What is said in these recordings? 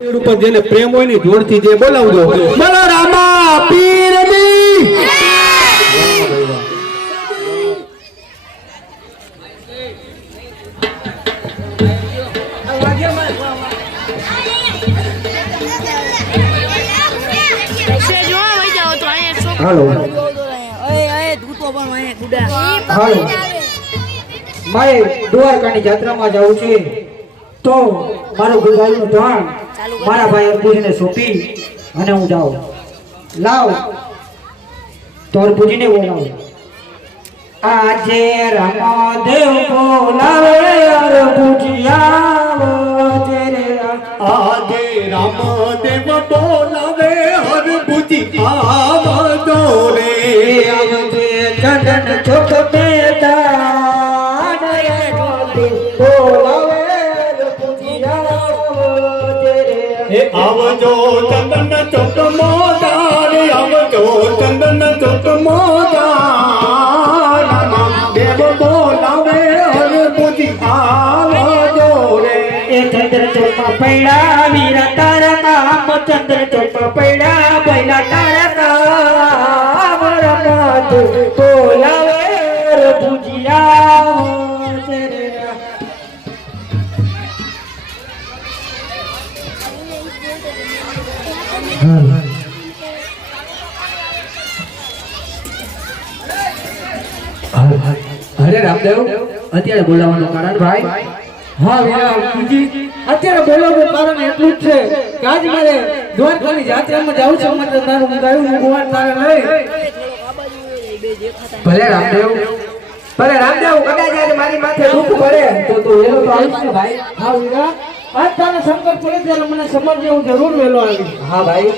ઉપર જેને પ્રેમ હોય ની જોડથી જે બોલાવજો બોલો રામા પીરની હાલો હાલો મારે દ્વારકાની જાત્રામાં જવું છે તો મારું ગુરુભાઈનું ધન મારા ભાઈ અરબુજીને સોંપી અને હું જાઉં લાવ તો અરબુજીને બોલાવ આજે રામદેવ બોલાવે અરબુજી આવો તેરે આજે રામદેવ બોલાવે હરભુજી આવજો રે આવજે ચંદન ચોક મેદાન બોલાવે અરબુજી આવો તેરે આવજો ચંદન ચોક મોદાર આવજો ચંદન ચોક મોદાર રામદેવ બોલાવે હરભુજી આવજો રે એ ચંદ્ર ચોક પૈડા વીરા તારા કામ ચંદ્ર ચોક પૈડા પૈડા તારા કામ રમત બોલાવે ભુજિયા તેરે અરે રામદેવ અત્યારે બોલાવવાનું કારણ ભાઈ હા વીરા ભુજી અત્યારે બોલાવવાનું કારણ એટલું જ છે કે આજ મારે દ્વારકાની જાત્રામાં જાઉં છું મને તારું ગાયું ભગવાન તારે લઈ ભલે રામદેવ કદાચ આજે મારી માથે દુઃખ પડે તો તું વેલો તો આવીશ ને ભાઈ હા વીરા આજ તારે સંકટ પડે ત્યારે મને સમજે હું જરૂર વહેલો આવી હા ભાઈ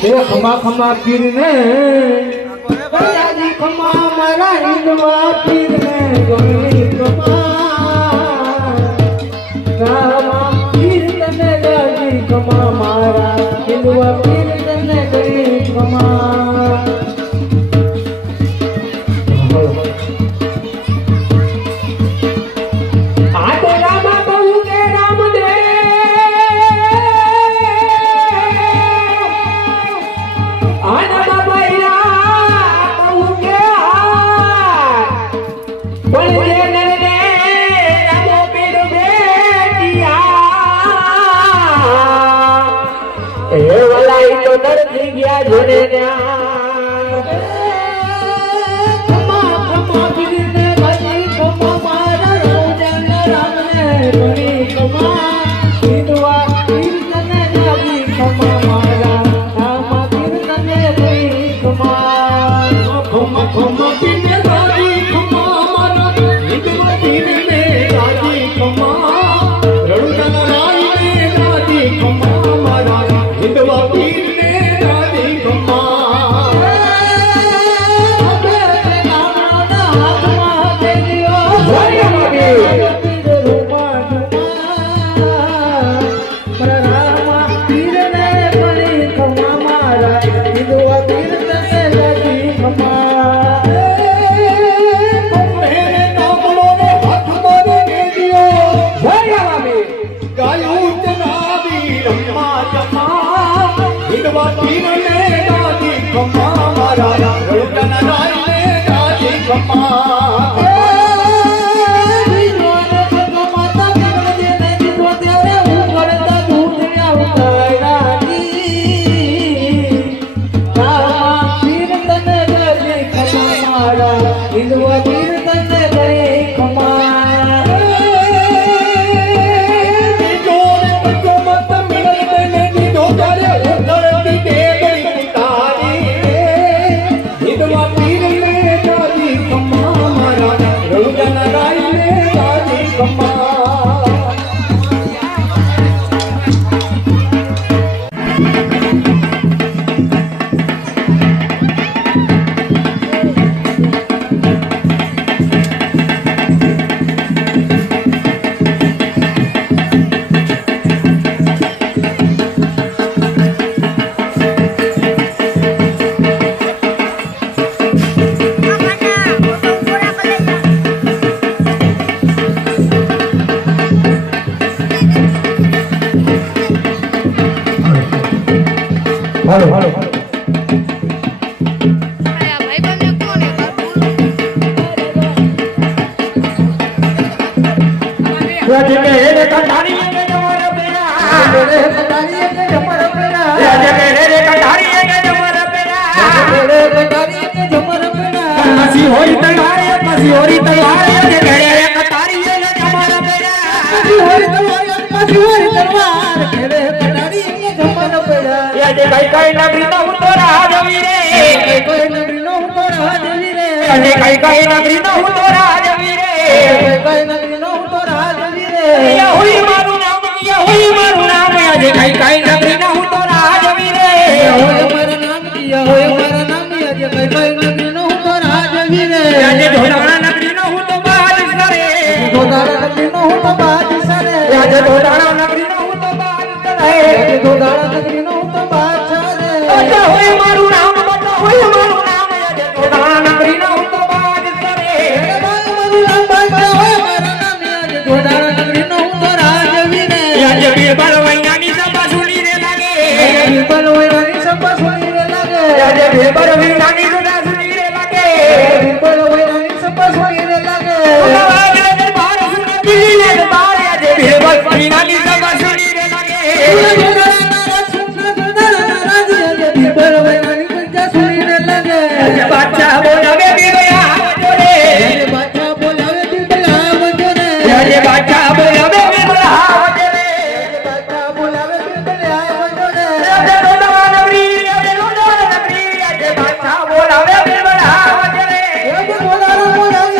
એ ખમા ખમા પીરને ખમા મારા હિંદવા પીરને ગમી ખમા રામા પીર તને ગમી ખમા મારા હિંદવા પીર તને ગમી ખમા આટો રામા બહુ કે રામદેવ આના બાબા બહુ કે પણ ને રામો પીર બેટિયા એ વલાઈ તો દર્દી ગયા જોને ખમા ખમા પીરને ગજી ખમા મારા રોજન રામને ગણી ખમા હિંદવા પીર તને ગજી ખમા મારા રામા પીર તને ગણી ખમા ખમા ખમા પીને રાજી ખમા મારા હિંદવા પીને રાજી ખમા રણુના રાઈને રાજી ખમા મારા હિંદવા પીને રાજી ખમા હાલો ભાઈબંધને કોણ હે બાપુ? રાજ કે રે કટારી કે જમર પેરા રે કટારી કે જમર પેરા રાજ કે રે કટારી કે જમર પેરા રે કટારી કે જમર પેરા પછી હોરી તલવાર પછી હોરી તલવાર રાજ કે રે કટારી કે જમર પેરા પછી હોરી તલવાર રે કટારી કે જમર પેરા રાજ કઈ નગરી નો હું તો રાજવી રે કઈ નગરી નો હું તો રાજવી રે રાજ કઈ નગરી નો હું તો રાજવી રે કઈ નગરી નો હું તો રાજવી રે યા હોઈ મારું નામ આજે કઈ કઈ નગરી નો હું તો રાજવી રે હોય મારું નામ કિયા હોય મારા નામ આજે કઈ કઈ નગરી નો હું તો રાજવી રે આજે ઢોલાણા નગરી નો હું તો બાદશાહ રે ઢોલાણા નગરી નો હું તો બાદશાહ રે આજે ઢોલાણા નગરી નો હું તો બાદશાહ રે ઢોલાણા નગરી નો હું તો બાદશાહ રે આજે હોય મારું નામ આજે ઢોલાણા નગરી નો હું તો બાદશાહ રે મારું નામ બાદશાહ હોય મારા નામ આજે ઢોલાણા નગરી નો હું તો રાજવી રે આજે બીરબલ વૈનાની સભા સુની રે લાગે બીરબલ વૈનાની સભા સુની રે લાગે આજે બીરબલ વૈનાની સભા સુની રે લાગે બીરબલ વૈનાની સભા સુની રે લાગે વાગે દરબાર સુની દિલ્હી દરબાર આજે બીરબલ વૈનાની સભા સુની રે લાગે બીરબલ વૈનાની સભા સુની રે લાગે આજે બાદશાહ બોલાવે બીરબલ આવજો રે આજે બાદશાહ બોલાવે બીરબલ આવજો રે આજે બાદશાહ બોલાવે બીરબલ આવજો રે બાદશાહ બોલાવે બીરબલ આવજો રે આજે ઢોલાણા નગરી આજે ઢોલાણા નગરી આજે બાદશાહ બોલાવે બીરબલ આવજો રે આજે ઢોલાણા બોલાવે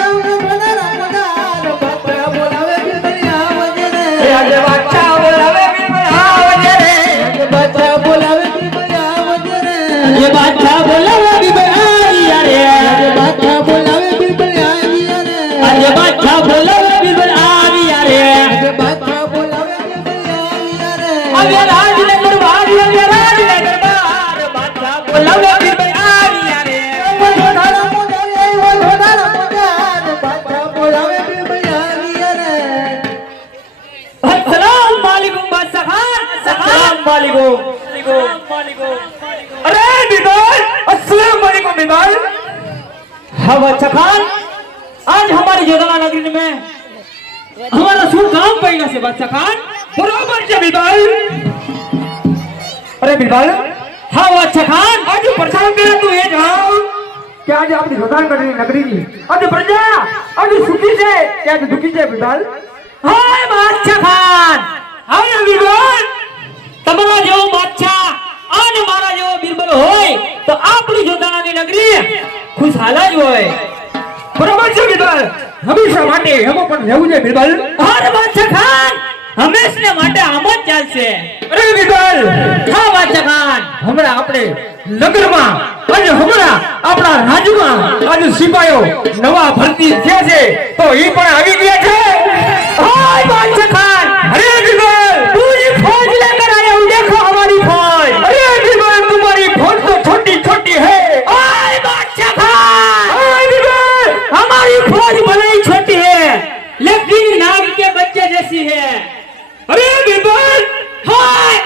બાદશાહ બોલાવે બીરબલ આવજો રે આજે બાદશાહ બોલાવે બીરબલ આવજો રે આજે બાદશાહ બોલાવે બીરબલ આવજો રે આજે બાદશાહ બોલાવે બીરબલ આવ્યા રે આજે બાદશાહ બોલાવે બીરબલ આવ્યા રે આજે બાદશાહ બોલાવે બીરબલ આવ્યા રે આજે બાદશાહ બોલાવે બીરબલ આવ્યા રે આજે રાજને દરબાર આજે રાજને દરબાર બાદશાહ બોલાવે બીરબલ આવ્યા રે ઢોલાણા બાદશાહ બોલાવે બીરબલ આવ્યા રે अस्सलाम वालेकुम बादशाह खान अस्सलाम वालेकुम अरे बिरबल अस्सलाम वालेकुम बिरबल हाँ बादशाह खान आज हमारी जोधाना नगरी में हमारा शुभ काम पड़ेगा से बादशाह खान बराबर से बिरबल अरे बिरबल हाँ बादशाह खान आज परेशान कर तू ये जाओ क्या आज अपनी जोधाना नगरी की आज प्रजा आज सुखी से क्या आज दुखी से बिरबल हाय बादशाह खान हाय बिरबल તમારા જેવો બાદશાહ અને મારા જેવો બિરબલ હોય તો આપણી જોધાણાની નગરી ખુશહાલ જ હોય બરોબર છે બિરબલ હંમેશા માટે એમ પણ રહેવું છે બિરબલ હા બાદશાહ ખાન હંમેશા માટે આમ જ ચાલશે અરે બિરબલ હા બાદશાહ ખાન હમણાં આપણે નગરમાં અને હમણાં આપણા રાજ્યમાં આજે સિપાહીઓ નવા ભરતી થયા છે તો એ પણ આવી ગયા છે हाय बादशाह खान अरे बिरबल पूरी फौज लेकर आए हो देखो हमारी फौज अरे बिरबल तुम्हारी फौज तो छोटी छोटी है हाय बादशाह खान हाय बिरबल हमारी फौज भले ही छोटी है लेकिन नाग के बच्चे जैसी है अरे बिरबल हाय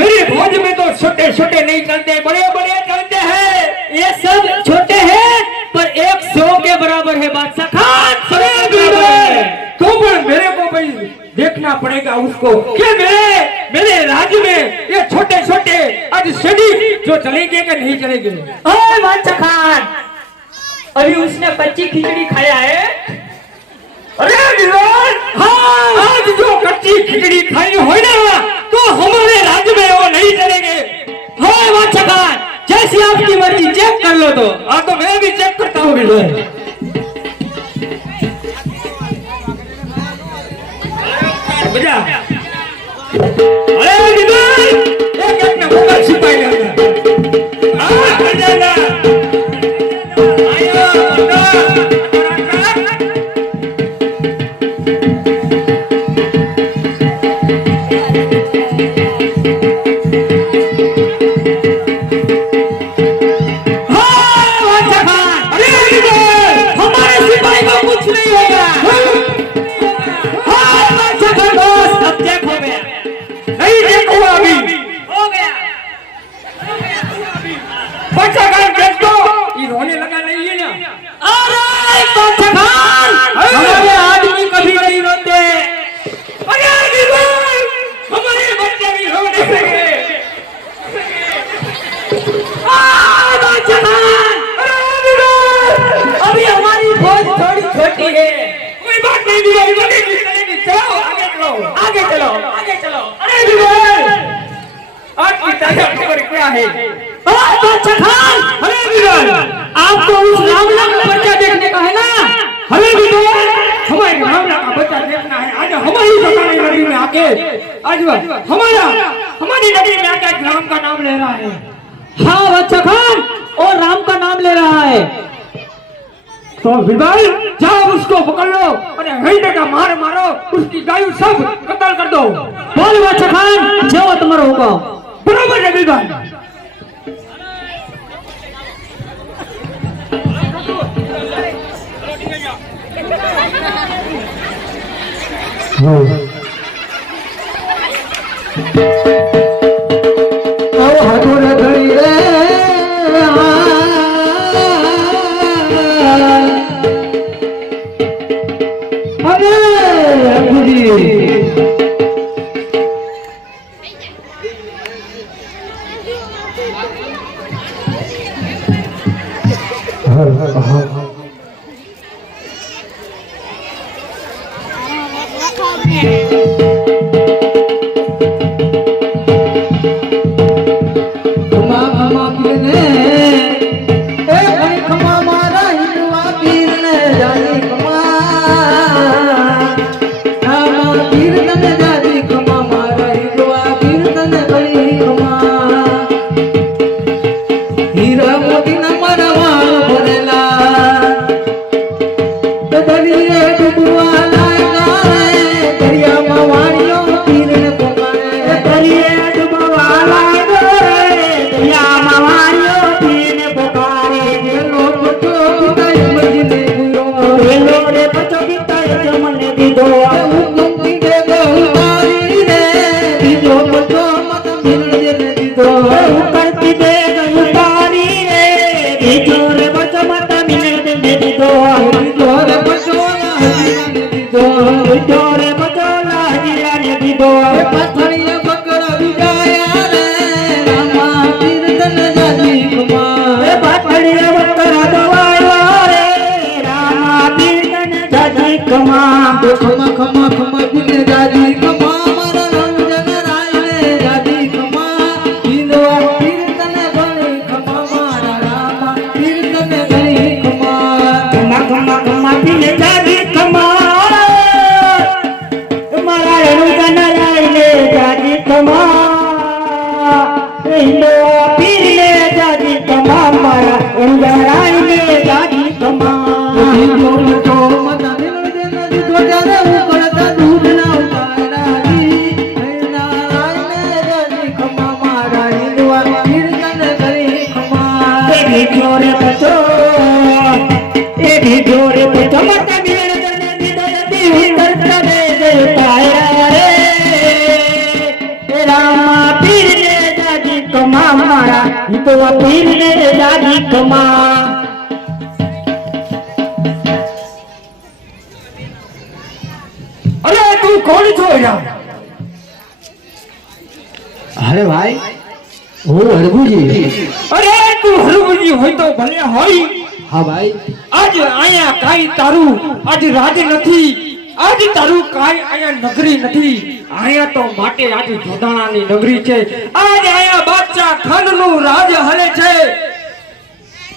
मेरी फौज में तो छोटे छोटे नहीं चलते बड़े बड़े चलते हैं ये सब छोटे हैं पर 100 के बराबर है बादशाह खान अरे बिरबल तो पर मेरे को भाई देखना पड़ेगा उसको कि मेरे राज्य में ये छोटे छोटे आज सैनिक जो चलेंगे कि नहीं चलेंगे ओए बादशाह खान अभी उसने कच्ची खिचड़ी खाया है अरे बिरबल हाँ आज जो कच्ची खिचड़ी खाई हो ना तो हमारे राज्य में वो नहीं चलेंगे हाँ बादशाह खान जैसी आपकी मर्जी चेक कर लो तो हाँ तो मैं भी चेक करता हूँ बिरबल बजा अरे बिरबल एक एक ने मुगल सिपाही लेना हां बजाना आयो क्या है? बादशाह खान, अरे बिरबल, आपको उस रामला का बच्चा देखने का है ना? अरे बिरबल, हमें रामला का बच्चा देखना है। आज हमारी सतानी नगरी में आके आज हमारी नगरी में आके राम का नाम ले रहा है। हाँ बादशाह खान, और राम का नाम ले रहा है। तो बिरबल, जाओ उसको पकड़ लो और घंटे का मार मारो, उसकी गायु सब कत्ल कर दो। बोल बादशाह खान, जो तुम्हारा हुक्म। बरोबर है बिरबल। अरे तू कौन छो यार? अरे भाई, હું હરભુજી। અરે તું હરભુજી હોય તો ભલે હોય। હા ભાઈ, આજ આયા કાઈ તારું આજ રાજ નથી, આજ તારું કાઈ આયા નગરી નથી। આયા તો માટે આજ જોધાણાની નગરી છે। આજ આયા બાદશાહ ખાનનું રાજ હલે છે।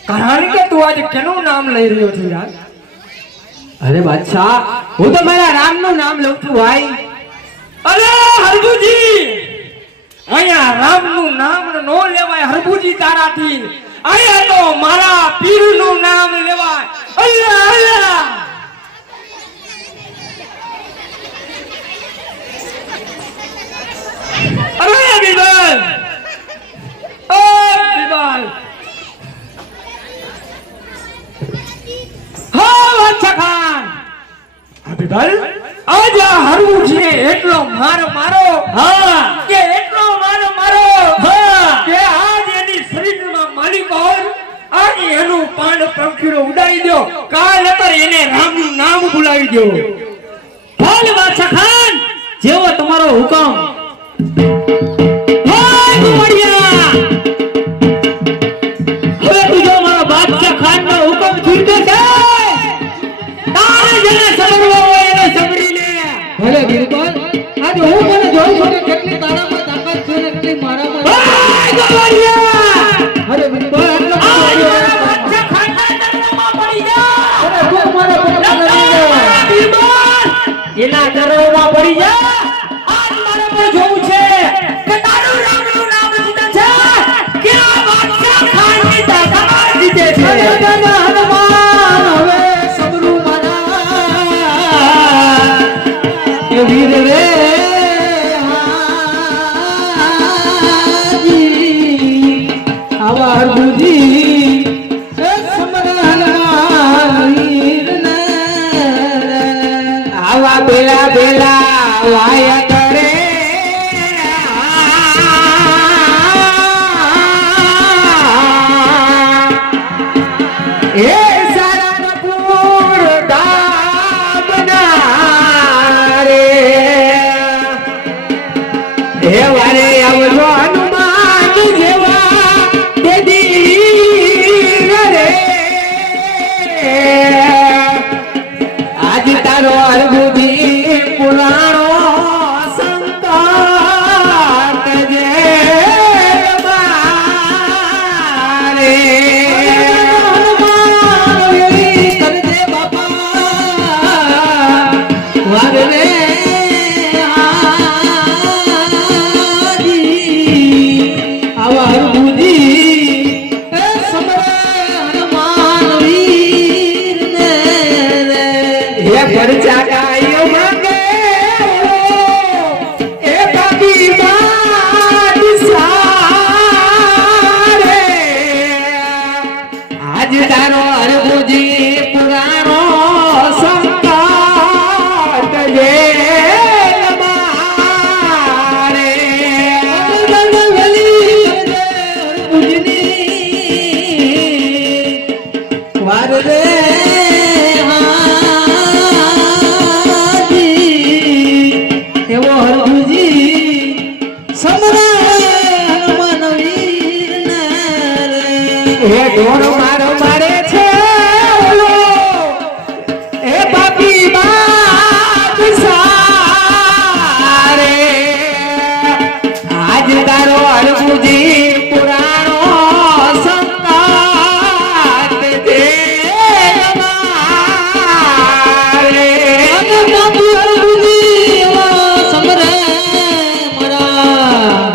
કારણ કે તું આજ કેનું નામ લઈ રહ્યો છે યાર? અરે બાદશાહ, હું તો મારા રામનું નામ લઉં છું ભાઈ। અરે હરભુજી, અહીંયા રામનું નામ નો લેવાય હરભુજી તારાથી। અહીંયા તો મારા પીરનું નામ લેવાય। અલ્લાહ અલ્લાહ। અરે બિરબલ, ઓ બિરબલ, હા બાદશાહ ખાન। બિરબલ, આજ આ હરભુજીને એટલો માર મારો, હા, કે એટલો માર મારો, હા, કે આજ એની શરીરમાં માલિક હોય, આજ એનું પાંડ પંખીડો ઉડાડી દો, કાલ પર એને રામનું નામ ભૂલાવી દો। બોલ બાદશાહ ખાન, જેવો તમારો હુકમ। હવે તું જો મારો બાદશાહ ખાનનો હુકમ છૂટતો છે, તારે જેને સમજવો હોય એને સમજી લે। ભલે બિરબલ, આજ હું મને જોઉં છું કે કેટલી તારામાં તાકાત છે ને કેટલી મારામાં। અરે બિરબલ એટલો આ બધો મારા બાદશાહ ખાનના દરબારમાં પડી જા અરે તું મારા પપ્પા એના દરબારમાં પડી જા આજ મારે પર જોવું છે કે તારું રામનું નામ જીતે છે કે આ બાદશાહ ખાનની તાકાત જીતે છે હનુમાન હવે સબરું મારા એ વીર રે હાજી આવા હરભુજી એક સમરણ વીર ને આવા બેલા બેલા વાયા કરે એ સારંગપુર ગામના રે હે વારે આવજો હનુમાન જેવા દેદી રે આજ તારો અરબુજી પુરાણો સંકટ જે મારે આજ તારો અરબુજી પુરાણો સંકટ જે મારે વાર રે હાજી એવો હરભુજી સમરા હનુમાન વીર ને હે ઢોર મારો મારે છે ઓલો એ પાપી બાદશાહ રે આજ તારો હરભુજી પુરાણો સંકટ જે મારે અને બાપુ હરભુજી એવા સમરે મારા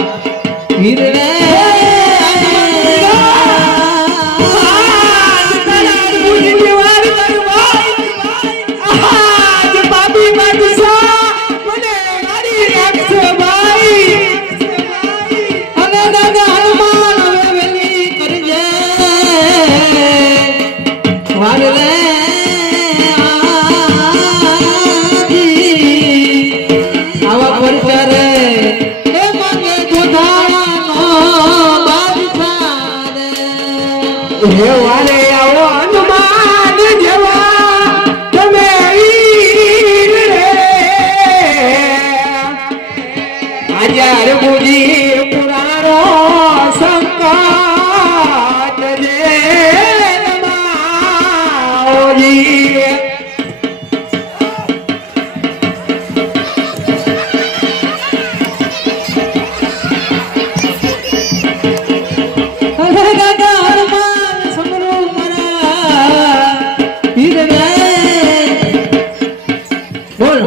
વીર રે વારે આવો હનુમાન જેવા તમે વીર રે આજે હરભુજી પુરાણો સંકટ જે માઓજી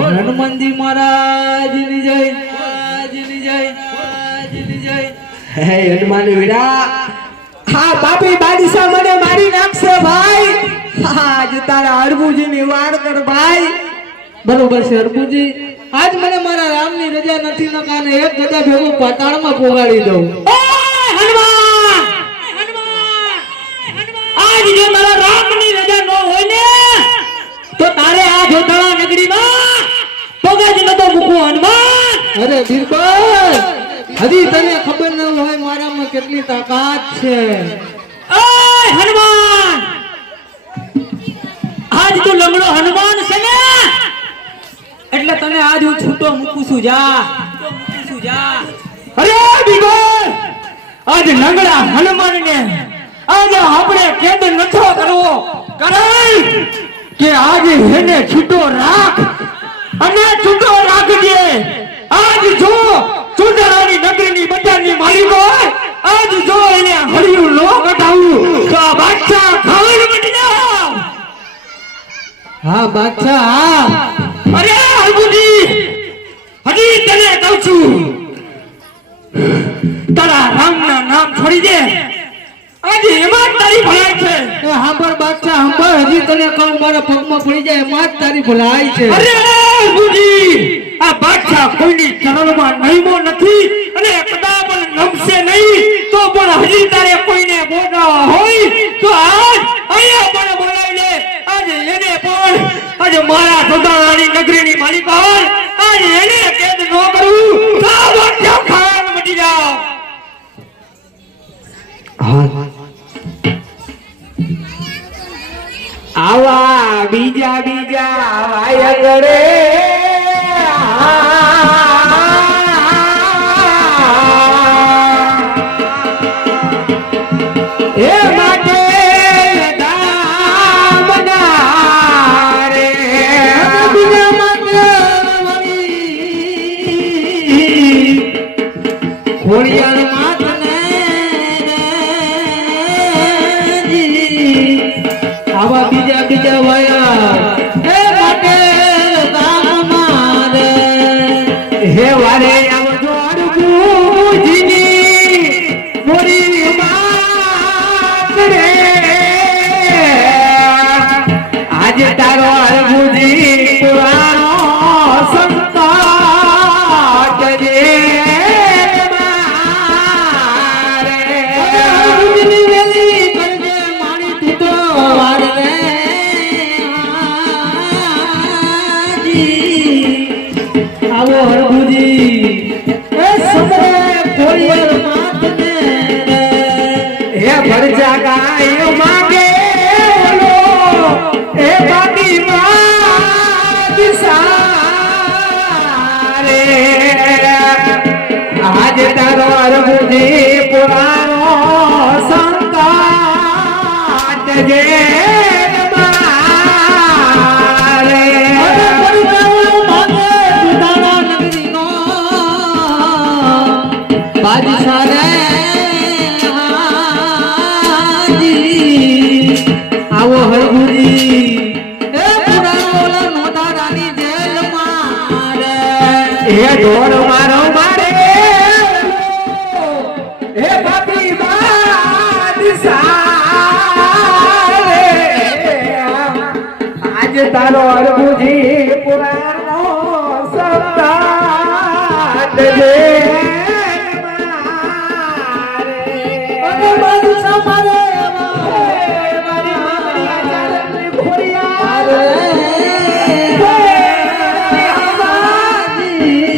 હનુમાનજી મહારાજની જય હે હનુમાન વીરા હા પાપી બાદશાહ મને મારી નાખશે ભાઈ આજ તારા હરભુજીની વાર કર ભાઈ બરોબર છે હરભુજી આજ મને મારા રામની રજા નથી ન કાને એક ગદા ભેગું પાતાળમાં પોગાડી દઉં હનુમાન આજ જો તારા રામની રજા ન હોય ને તો તારે આ જોતળા નગરીમાં પગજ નતો મૂકવો હનુમાન અરે બિરબલ હજી તને ખબર ન હોય મારામાં કેટલી તાકાત છે ઓય હનુમાન આજ તું લંગડો હનુમાન છે ને એટલે તને આજ હું છૂટો મૂકું છું જા અરે બીગો આજ લંગડા હનુમાન ને આજ આપણે કેદ નથો કરવો કરાય કે આજ એને છૂટો રાખ અને છૂટો રાખજે આજ જો સુંદરાની નગરીની બજારની માલિકો આજ જો એને હળિયું લોક બાદશાહ હા. અરે હરગુજી હજી તને કહું છું તારા રામના નામ છોડી દે આજે એમાં જ તારી ભલાઈ છે એ હાંભળ બાદશાહ હાંભળ, હજી તને કહું મારા પગમાં પડી જાય એમાં જ તારી ભલાઈ છે. અરે હરગુજી આ બાદશાહ કોઈની ચરણમાં નહીમો નથી અને કદાચ પણ નમશે નહીં તો પણ હજી તારે કોઈને બોલાવા હોય તો આજ અહીંયા પણ બોલાવી લે આજે એને પણ આજે મારા સોદાની નગરીની માલિકાન આજે એને કેદ ન કરું તો બાદશાહ ખાન મટી જાવ. આવા બીજા બીજા વાય કરે એ માટે દામના રે બીજા માટે ખોડિયાર માથને આવા બીજા બીજા વાયા એ માટે દામમાં રે. હે વારે આવજો અડકુજીની મોરી માત રે આજે તારો અડકુજી પુરાણો સંતાટ જે મારે અર્જુનની વેલી કરજે મારી તું તો વાર રે હાજી. આવો હરભુજી એ સમરે ખોડિયાર માથને રે. હે ભરજા ગાયો માંગે ઓલો એ બાકી માં દિસારે આજે તારો અરબુજી પુરાણો સંતાટ જે મારે બાદશાહ રે હાજી. આવો હરભુજી એ પુરાણો નોધારાની જેલમાં રે. હે ઢોર મારો મારે હે બાપી બાદશાહ આજ તારો અરબુજી પુરાણો સંતાટ જે અને બાદશાહ મારે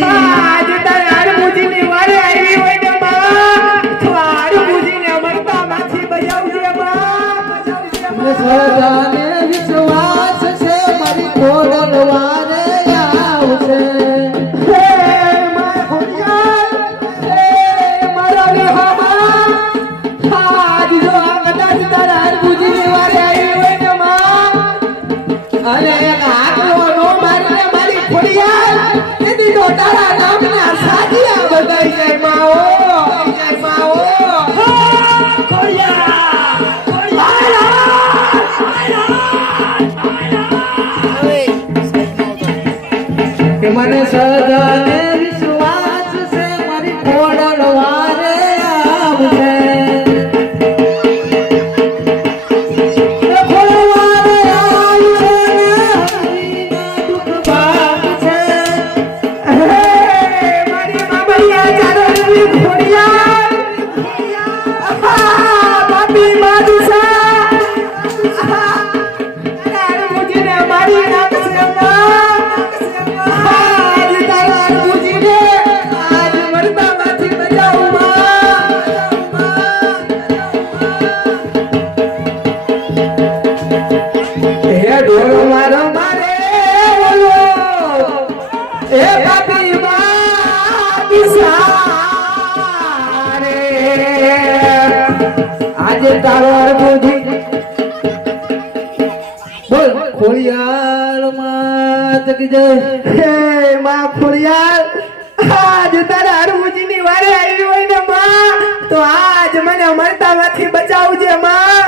આજ તારા અરબુજીની વારે આવી હોય ને માં તો અરબુજીને અમરતામાંથી બજાવજે માં સદાને વિશ્વાસ છે મારી ખોડલ વારે આવશે. હે માં ખોડિયાર હે મારા વિહામાં આજ જો આ કદાચ તારા અરબુજીની વારે આવી હોય ને માં અને એક આટલો નો મારીને મારી ખોડિયાર એ દીધો તારા નામના સાદિયા બધાઈ જાય માઓ કે મને સદાને વિશ્વાસ છે મારી ખોડલ વારે આવશે. એ ખોડલ વારે આવશે ને હરીના દુઃખ ભાગશે. હે મારી બાબરિયા ચારણની ખોડિયાર બાપી બાદશાહ તારા અરબુજીને મારી નાખશે આજ તારા અરબુજીને આજ મરદામાંથી બચાવ હે ઢોર મારો મારે ઓલો એ બાપી બાદશાહ રે આજે તારો અરબુજી બોલ ખોડિયાર માત કી જય. હે માં ખોડિયાર આજ તારા અરબુજીની વારે આવી હોય ને માં તો આજ મને મરતામાંથી બચાવજે માં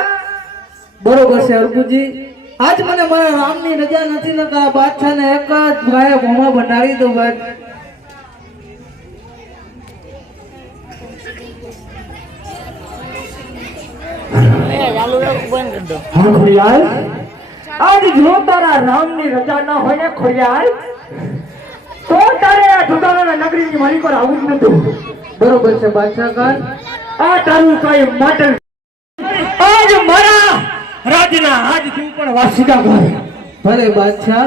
બરોબર છે હરભુજી, આજ મને મારા રામની રજા નથી ને કા બાદશાહને એક જ ગાયે ભોમા બનાવી દઉં બસ. હા ખોડિયાર, આજ જો તારા રામની રજા ન હોય ને ખોડિયાર, તો તારે આ ઢુંઢારાના નગરીની મારી પર આવું જ નતું. બરોબર છે બાદશાહ ખાન. આ તારું કઈ મટન આજ મારા રાજના આજ તું પણ વાસિકા કર. ભલે બાદશાહ.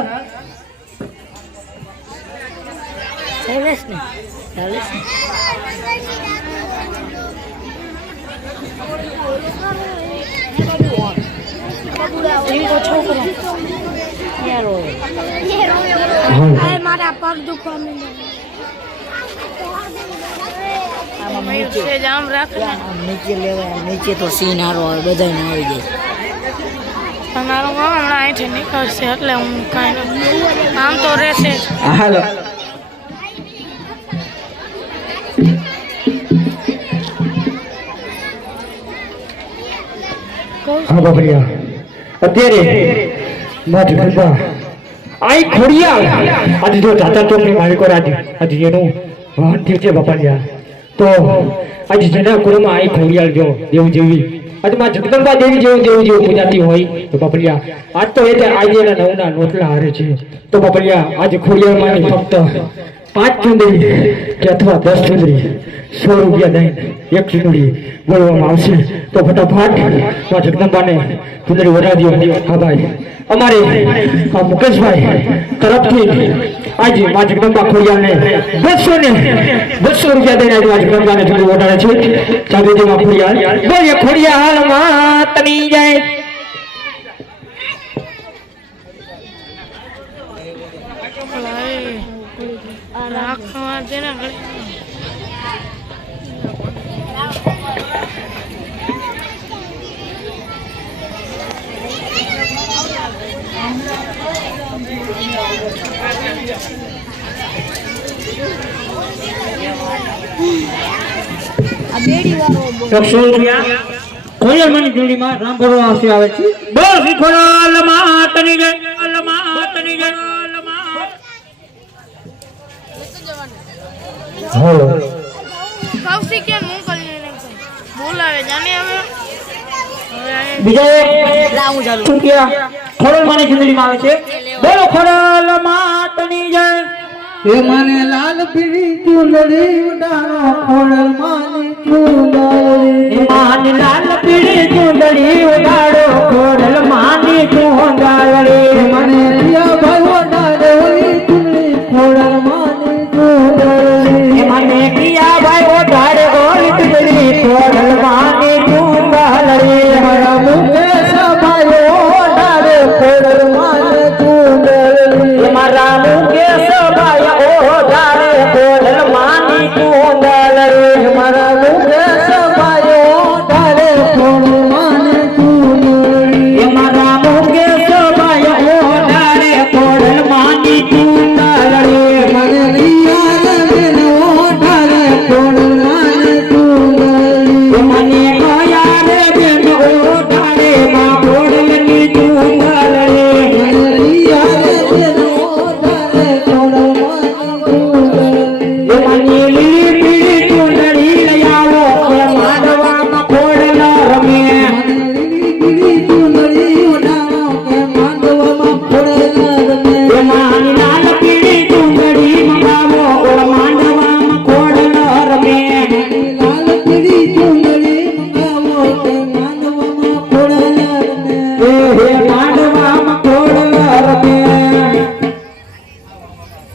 મારા પગ દુખવા માંડ્યા જામ રાખ નીચે લેવાય નીચે તો સીન હારો આવે બધાને આવી જાય તમારો હમણાં અહીંથી નીકળશે એટલે હું કાંઈ નથી આમ તો રહેશે જ. હાલો. હા બાબરિયા, અત્યારે માજ ગંદા આઈ ખોડિયાર આજે જો દાદા ચોકની માલિકો આજે એનું વાહન થયું છે બાપાલિયા. તો આજે જેના કુળમાં આઈ ખોડિયાર જો દેવ જેવી આજે માં જગદંબા દેવી જેવું પૂજાતી હોય તો બાપલિયા આજ તો એટલે આજે એના નવના નોતલા હારે છે. તો બાપલિયા આજે ખોડિયાર માની ફક્ત 5 ચૂંદડી કે અથવા 10 ચૂંદડી 100 રૂપિયા દઈને એક ચૂંદડી બોલવામાં આવશે. તો ફટાફટ માં જગદંબાને ચૂંદડી વધારી દો. હા ભાઈ, અમારે આ મુકેશભાઈ તરફથી આજે માં જગદંબા ખોડિયારને 200 રૂપિયા દઈને આજે માં જગદંબાને ચૂંદડી વધારે છે. જાગૃતિમાં ખોડિયાર બોલે ખોડિયાર માતની જય. રાખવા દે ને ખોડિયાર માની જોડીમાં રામ ભરવા આવે છે. બોલ શ્રી ખોડિયાર માતની જય, માતની જય. કૌશિક કે હું કરી બોલાવે જાને હવે બીજા ચૂંટિયા ખોડલ માની ચૂંટણીમાં આવે છે. બોલો ખોડલ માતની જય. એ મને લાલ પીળી ચૂંદડી ઉડાડો ખોડલ માની ચૂંદડી. માન લાલ પીળી ચૂંદડી ઉડાડો ખોડલ માની ચૂંદડી. મને રિયા ભાઈ ઉડાડો ઓલી ચૂંદડી ખોડલ માની ચૂંદડી. મને કિયા ભાઈ ઉડાડે ઓલી ચૂંદડી ખોડલ માની ચૂંદડી. મારા મુકેશ ભાઈ ઉડાડે ખોડલ માની ચૂંદડી. મારા મુકેશ ભાઈ ઉડાડે ખોડલ માની ચૂંદડી. મારા મુકેશ ભાઈ ઉડાડે ખોડલ માની ચૂંદડી. મારા મુકેશ ભાઈ ઉડાડે ખોડલ માની ચૂંદડી. મને રિયા બેન ઉડાડે ખોડલ માની ચૂંદડી. મને કયા રે બેન ઉડાડે માં ખોડલની ચૂંદડી. મને રિયા બેન ઉડાડે ખોડલ માની ચૂંદડી. મને લીલી પીળી ચૂંદડી લઈ આવો માંડવામાં ખોડલ રમે. મને લીલી પીળી ચૂંદડી ઉડાડો કે માંડવામાં ખોડલ રમે. માની લાલ પીળી ચૂંદડી મંગાવો માંડવામાં ખોડલ રમે. લાલ પીળી ચૂંદડી મંગાવો કે માંડવામાં ખોડલ રમે. હે માંડવામાં ખોડલ રમે.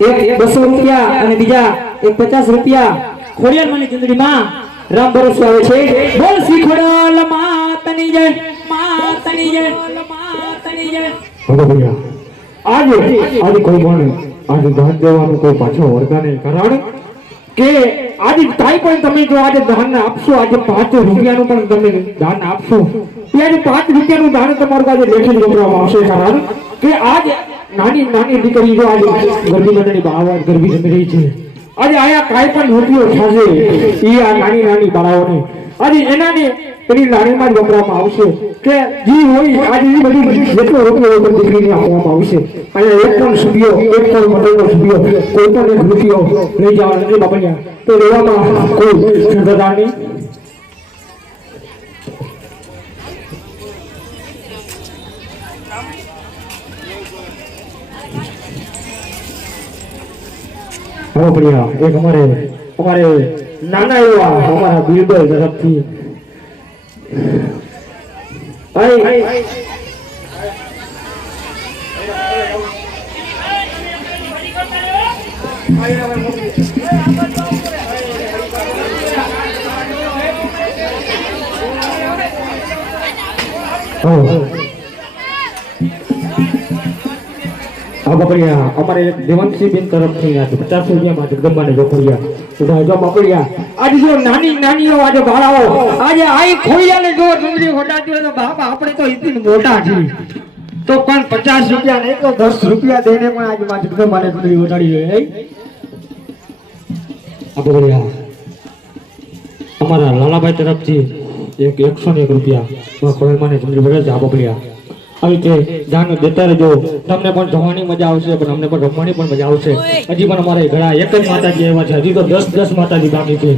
એક 200 રૂપિયા અને બીજા એક 50 રૂપિયા ખોડિયાર માની ચૂંદડીમાં રામ ભરોસે આવે છે. બોલ શ્રી ખોડલ માતની જય, માતની જય, માતની જય. આજે કોઈ પણ આજે દાન દેવાનું કોઈ પાછો વર્ગા નહીં કારણ કે આજે કાંઈ પણ તમે જો આજે દાન આપશો, આજે 5 રૂપિયાનું પણ તમે દાન આપશો, ત્યારે 5 રૂપિયાનું દાન તમારું આજે લેખી ગમવામાં આવશે. કારણ કે આજ નાની નાની દીકરી જો આજે ગરબી મંડળની બાવા ગરબી જમી રહી છે. આજે આયા કાંઈ પણ રૂપિયો થશે એ આ નાની નાની બાળાઓને આજે એનાની એની લાણીમાં જ વપરાવામાં આવશે કે જી હોય આજે એ બધી જેટલો રૂપિયો હોય દીકરીને આપવામાં આવશે અને એક પણ સુબિયો એક પણ મટરનો સુબિયો કોઈ પણ એક રૂપિયો લઈ જવા નથી બાપલિયા તો લેવામાં કોઈ શંકાદાર નહીં. હવે પ્રિયા એક અમારે નાના એવા અમારા બિલ્ડર તરફથી અમારે એક દેવંશીબેન તરફથી 50 રૂપિયામાં જગદંબાને જોખરિયા જો બાપડિયા આજે જો નાનીઓ આજે ભાડાઓ આજે આઈ ખોડિયાને જો ડુંગળી હોટાતી હોય તો બાપા આપણે તો ઇતની મોટા છીએ તો પણ 50 રૂપિયા નહીં તો 10 રૂપિયા દઈને પણ આજે માં જગદંબાને ડુંગળી હોટાડી હોય બાપડિયા અમારા લાલાભાઈ તરફથી એક 101 રૂપિયા ખોડિયાને ડુંગળી ભરે છે બાપડિયા આવી રીતે જાણ દેતા રહેજો તમને પણ જોવાની મજા આવશે પણ અમને પણ રમવાની પણ મજા આવશે. હજી પણ અમારે ઘણા એક જ માતાજી એવા છે હજી તો 10 માતાજી બાકી છે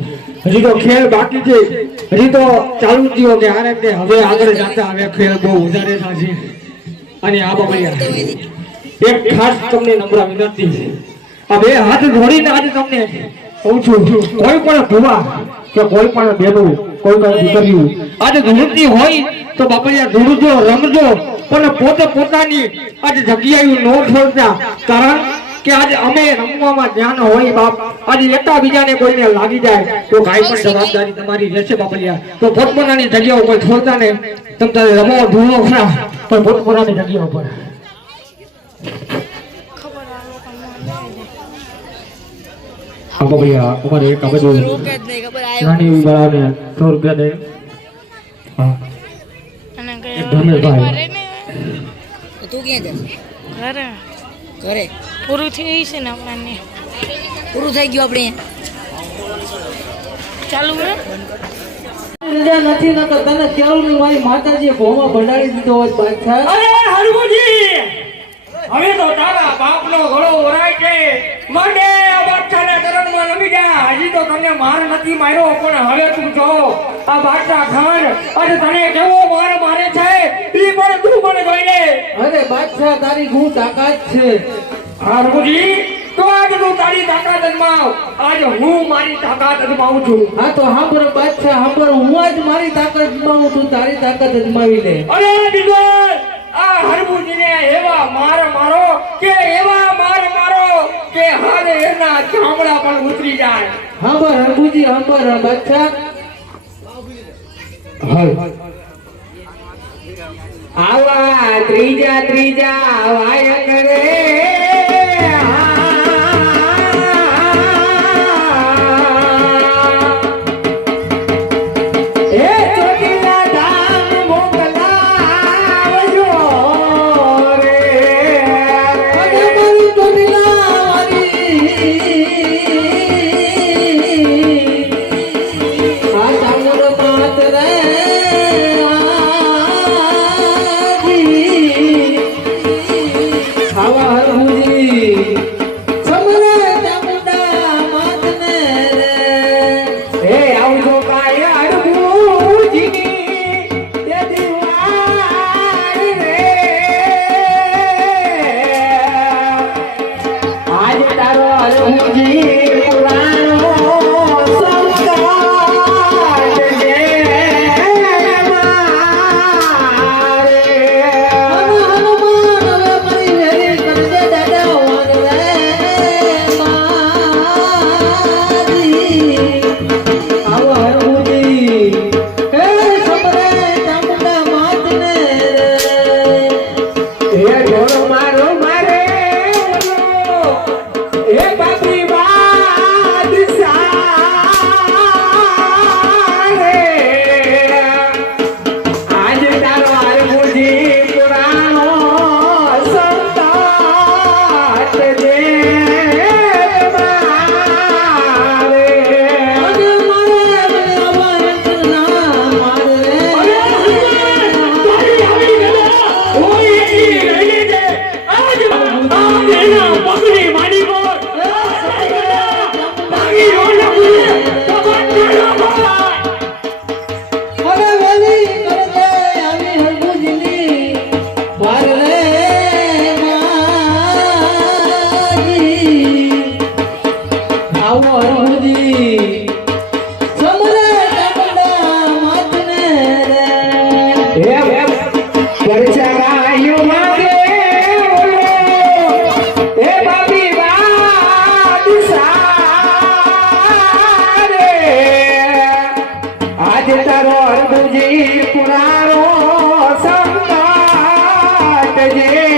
હજી તો ખેલ બાકી છે હજી તો ચાલુ થયો કે આને કે હવે આગળ જતા હવે ખેલ બહુ વધારે થશે. અને આ બાબડિયા એક ખાસ તમને નમ્ર વિનંતી આ બે હાથ જોડીને આજે તમને કહું છું કોઈ પણ ભૂવા કે કોઈ પણ બેનું કોઈ પણ દીકરીઓ આજે ધૂળતી હોય તો બાબડિયા ધૂળજો રમજો પણ પોતે પોતાની આજે જગ્યાએ નો છોડતા કારણ કે આજે અમે રમવામાં ધ્યાન હોય બાપ આજે એકબીજાને કોઈને લાગી જાય તો કાંઈ પણ જવાબદારી તમારી રહેશે બાપલિયા તો પોતપોતાની જગ્યા ઉપર છોડતા ને તમે રમો ધૂળો ખરા પણ પોતપોતાની જગ્યા ઉપર બાપલિયા અમારે એક આ બધું નાની એવી બાળાને 100 રૂપિયા દે હા અને ધર્મેશભાઈ તું ક્યાં જા ઘરે ઘરે પૂરું થઈ છે ને આપણને પૂરું થઈ ગયું આપણે ચાલુ હે નથી ન તો તને કેળવણી મારી માતાજીએ ભોમાં ભંડારી દીધો હોય બાદશાહ. અરે હરગુજી હવે તો તારા બાપનો ઘોડો ઓરાય છે મને આ બાદશાહના ચરણમાં નમી જા હજી તો તને માર નથી માર્યો પણ હવે તું જો આ બાદશાહ ખાન આજે તને કેવો માર મારે છે ઈ પણ તું મને જોઈ લે. અરે બાદશાહ તારી હું તાકાત છે. હરગુજી તો આજ તું તારી તાકાત અજમાવ આજ હું મારી તાકાત અજમાવું છું. હા તો હાંભળ બાદશાહ હાંભળ હું આજ મારી તાકાત અજમાવું તું તારી તાકાત અજમાવી લે. અરે બિલકુલ આ હરગુજીને એવા માર મારો કે એવા માર મારો કે હારે એના ચામડા પણ ઉતરી જાય. હાંભળ હરગુજી હાંભળ બાદશાહ. આવા ત્રીજા વાયક રે આજે તારો અર્બુજી પુરારો સંકટ જે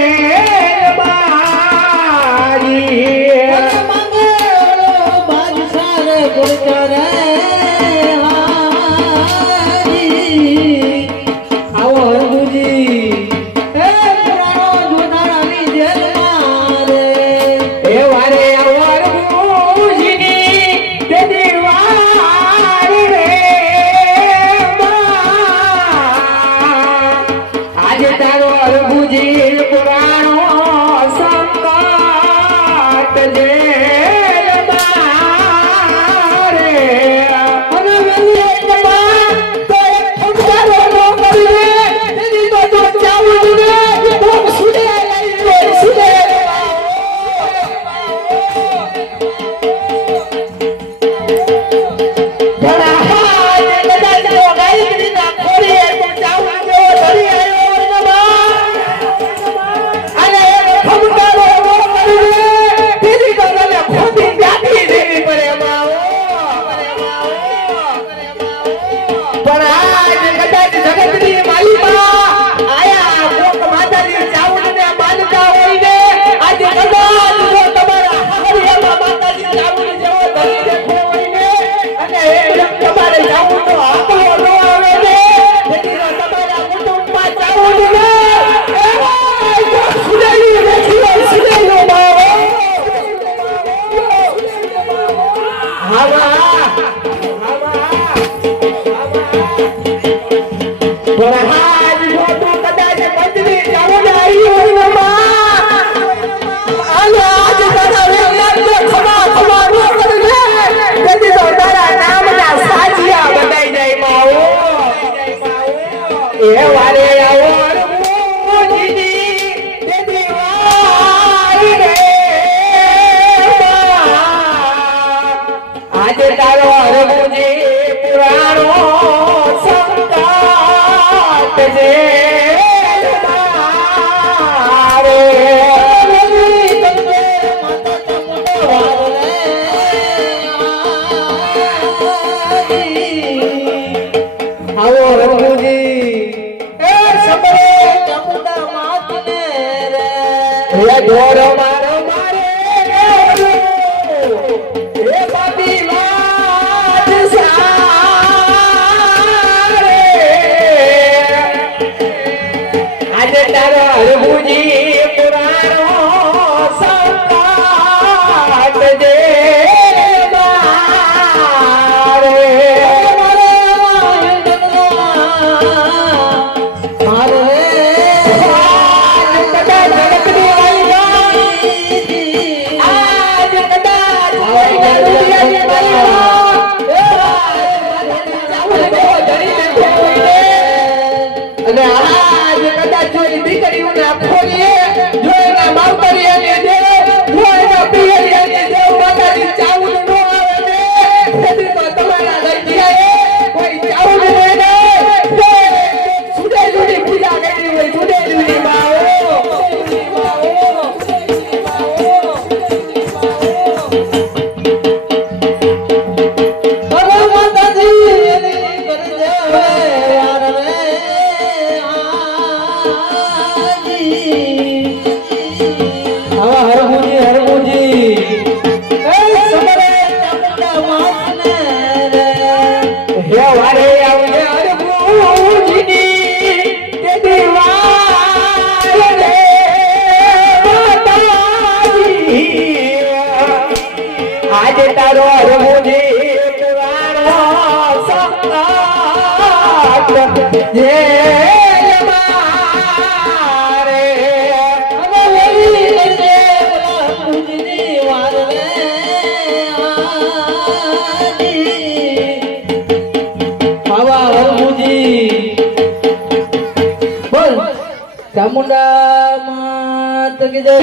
ચામુંડા માત કી જય.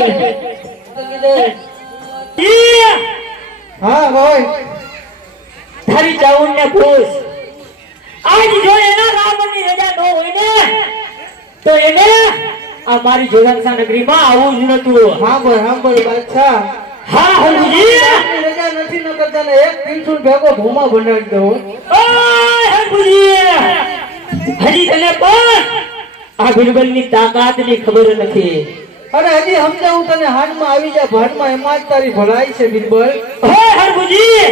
હા ભાઈ તારી ચાઉન ને પૂછ આજ જો એના રાવણની રજા ન હોય ને તો એને આ મારી જોગણસા નગરીમાં આવું જ નતું. હા ભાઈ બાદશાહ હા હરજી કાયદા નથી ન કરતા ને એક તીરસુલ ભેગો ભૂમા બનાવી દઉં. ઓય હરભુજી, હજી તને પણ આ બિરબલની તાકાતની ખબર નથી. અરે હજી સમજાવું તને, હાથમાં આવી જા ભાનમાં, એમાં જ તારી ભલાઈ છે બિરબલ. ઓય હરભુજી,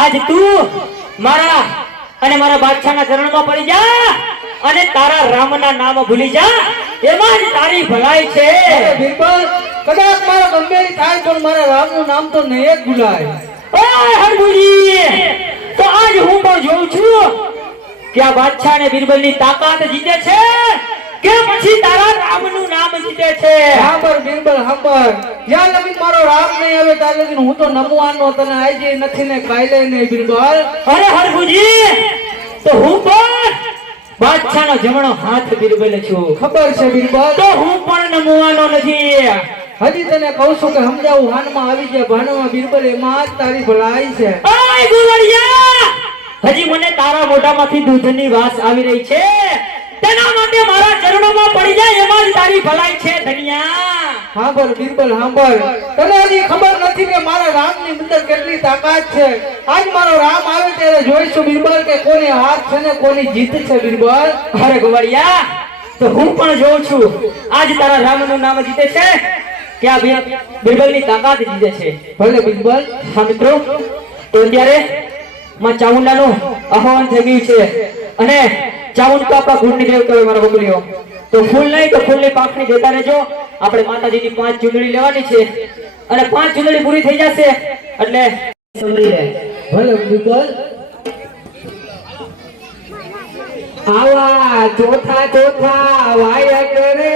આજ તું મારા અને મારા બાદશાહના ચરણમાં પડી જા અને તારા રામના નામ ભૂલી જા, એમાં જ તારી ભલાઈ છે. અરે બિરબલ, કદાચ મારા ગંભીર થાય પણ મારા રામનું નામ તો નહીં જ ભૂલાય. ઓય હરભુજી, તો આજ હું પણ જોઉં છું કે આ બાદશાહ ને બિરબલની તાકાત જીતે છે કે પછી તારા રામનું નામ જીતે છે. સાંભળ બિરબલ સાંભળ, જ્યાં લગી મારો રામ નહીં આવે ત્યાં લગી હું તો નમવાનો તને આઈ નથી ને કાલે નહીં બિરબલ. અરે હરભુજી, તો હું પણ બાદશાહનો જમણો હાથ બિરબલ છું. ખબર છે બિરબલ, તો હું પણ નમવાનો નથી. હજી તને કહું છું કે સમજાવું, હાનમાં આવી જાય ભાનમાં બિરબલ, એમાં જ તારી ભલાઈ છે. ઓય ગુવડિયા, હજી મને તારા મોઢામાંથી દૂધની વાસ આવી રહી છે, તેના માટે મારા ચરણોમાં પડી જાય, એમાં જ તારી ભલાઈ છે ધનિયા. સાંભળ બિરબલ સાંભળ, તને હજી ખબર નથી કે મારા રામની અંદર કેટલી તાકાત છે. આજ મારો રામ આવે ત્યારે જોઈશું બિરબલ કે કોની હાથ છે ને કોની જીત છે બિરબલ. અરે ગુવડિયા, તો હું પણ જોઉં છું આજ તારા રામનું નામ જીતે છે કે આ બિરબલની તાકાત જીતે છે. ભલે બિરબલ. હા મિત્રો, તો અત્યારે માં ચામુંડાનું આહવાન થઈ ગયું છે અને ચામુંડ તો આપણા કુળની દેવતા હોય મારા બબુલીઓ, તો ફૂલ નહીં તો ફૂલની પાંખડી દેતા રહેજો. આપણે માતાજીની 5 ચૂંદડી લેવાની છે અને 5 ચૂંદડી પૂરી થઈ જશે એટલે સમજી લે. ભલે બિરબલ. આવા ચોથા ચોથા વાય કરે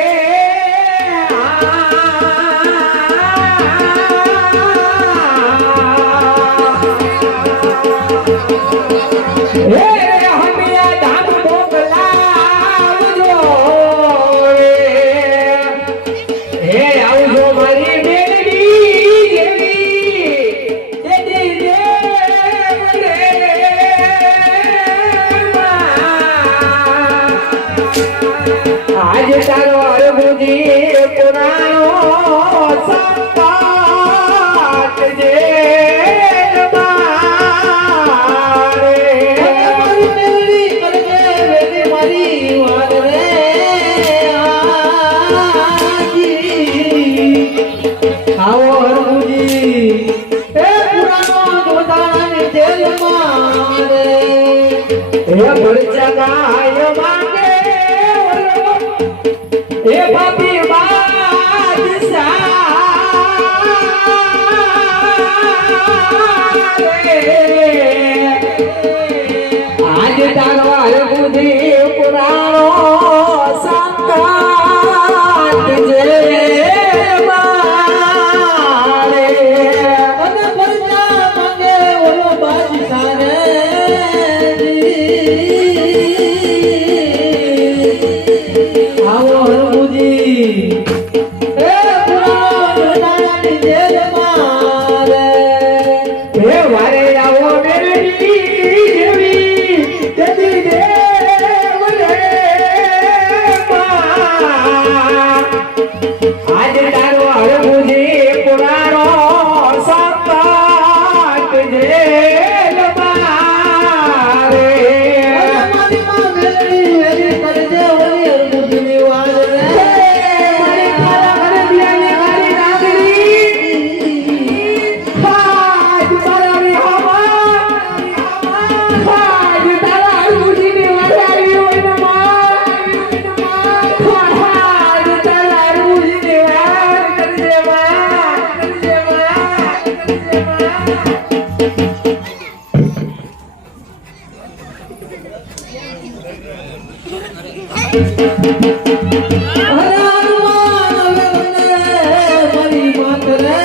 આજ તારો અરબુજી પુરાણો સંપાટ જે આવો અરબુજી, એ પુરાણો જોધાને જેલ મારે, એ ભરચા ગાય માંગે એ બાપી આજ તારો અરબુજી પુરાણો સંકાટ જે મારે અને પરચા માંગે ઓલો બાદશાહ રે. આવો અરબુજી, એ પુરાણો જોધાને જેલ મારે, હે વારે આવો મેરડી દેવી તેદી દેવ રે માં. આજ તારો અરબુજી પુરાણો સંપાટ જેલ મારે મારી માં મેલડી વેલી કરજે ઓલી અરબુજીની વાડ રે. મારી ખાલા ઘરે બિયાની મારી નાગરી હાજ મારા હવા હાજ તારા અરબુજીની વાડાવી હોય ને માં હાજ તારા અરબુજીની વાડ કરજે માં કરજે મારી માત રે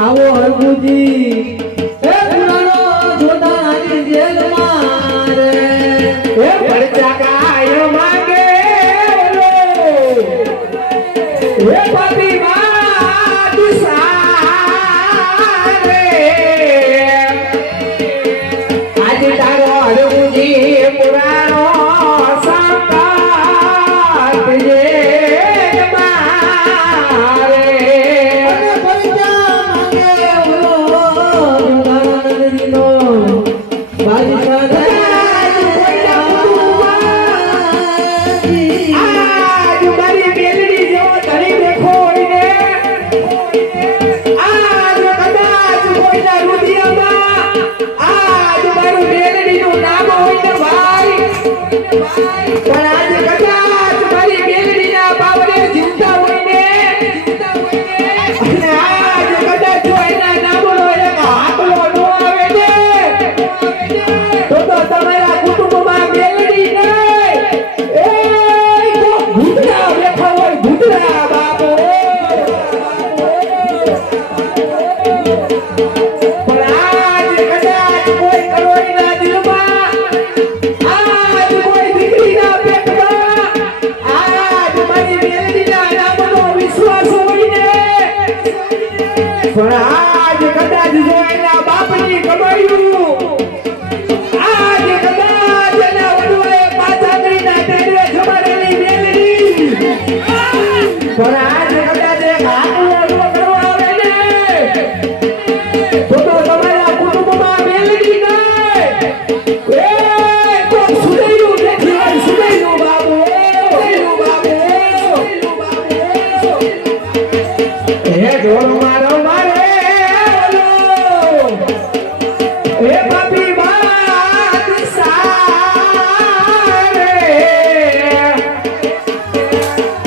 આવો અરબુજી, એ પુરાણો જોધાની જેલ મારે, એ ભરચા ગાય માંગે એ પાપી બાદશાહ રે. આજ તારો અરબુજી પુરાણો સંકાટ જે મારે હે બાપી બાદશાહ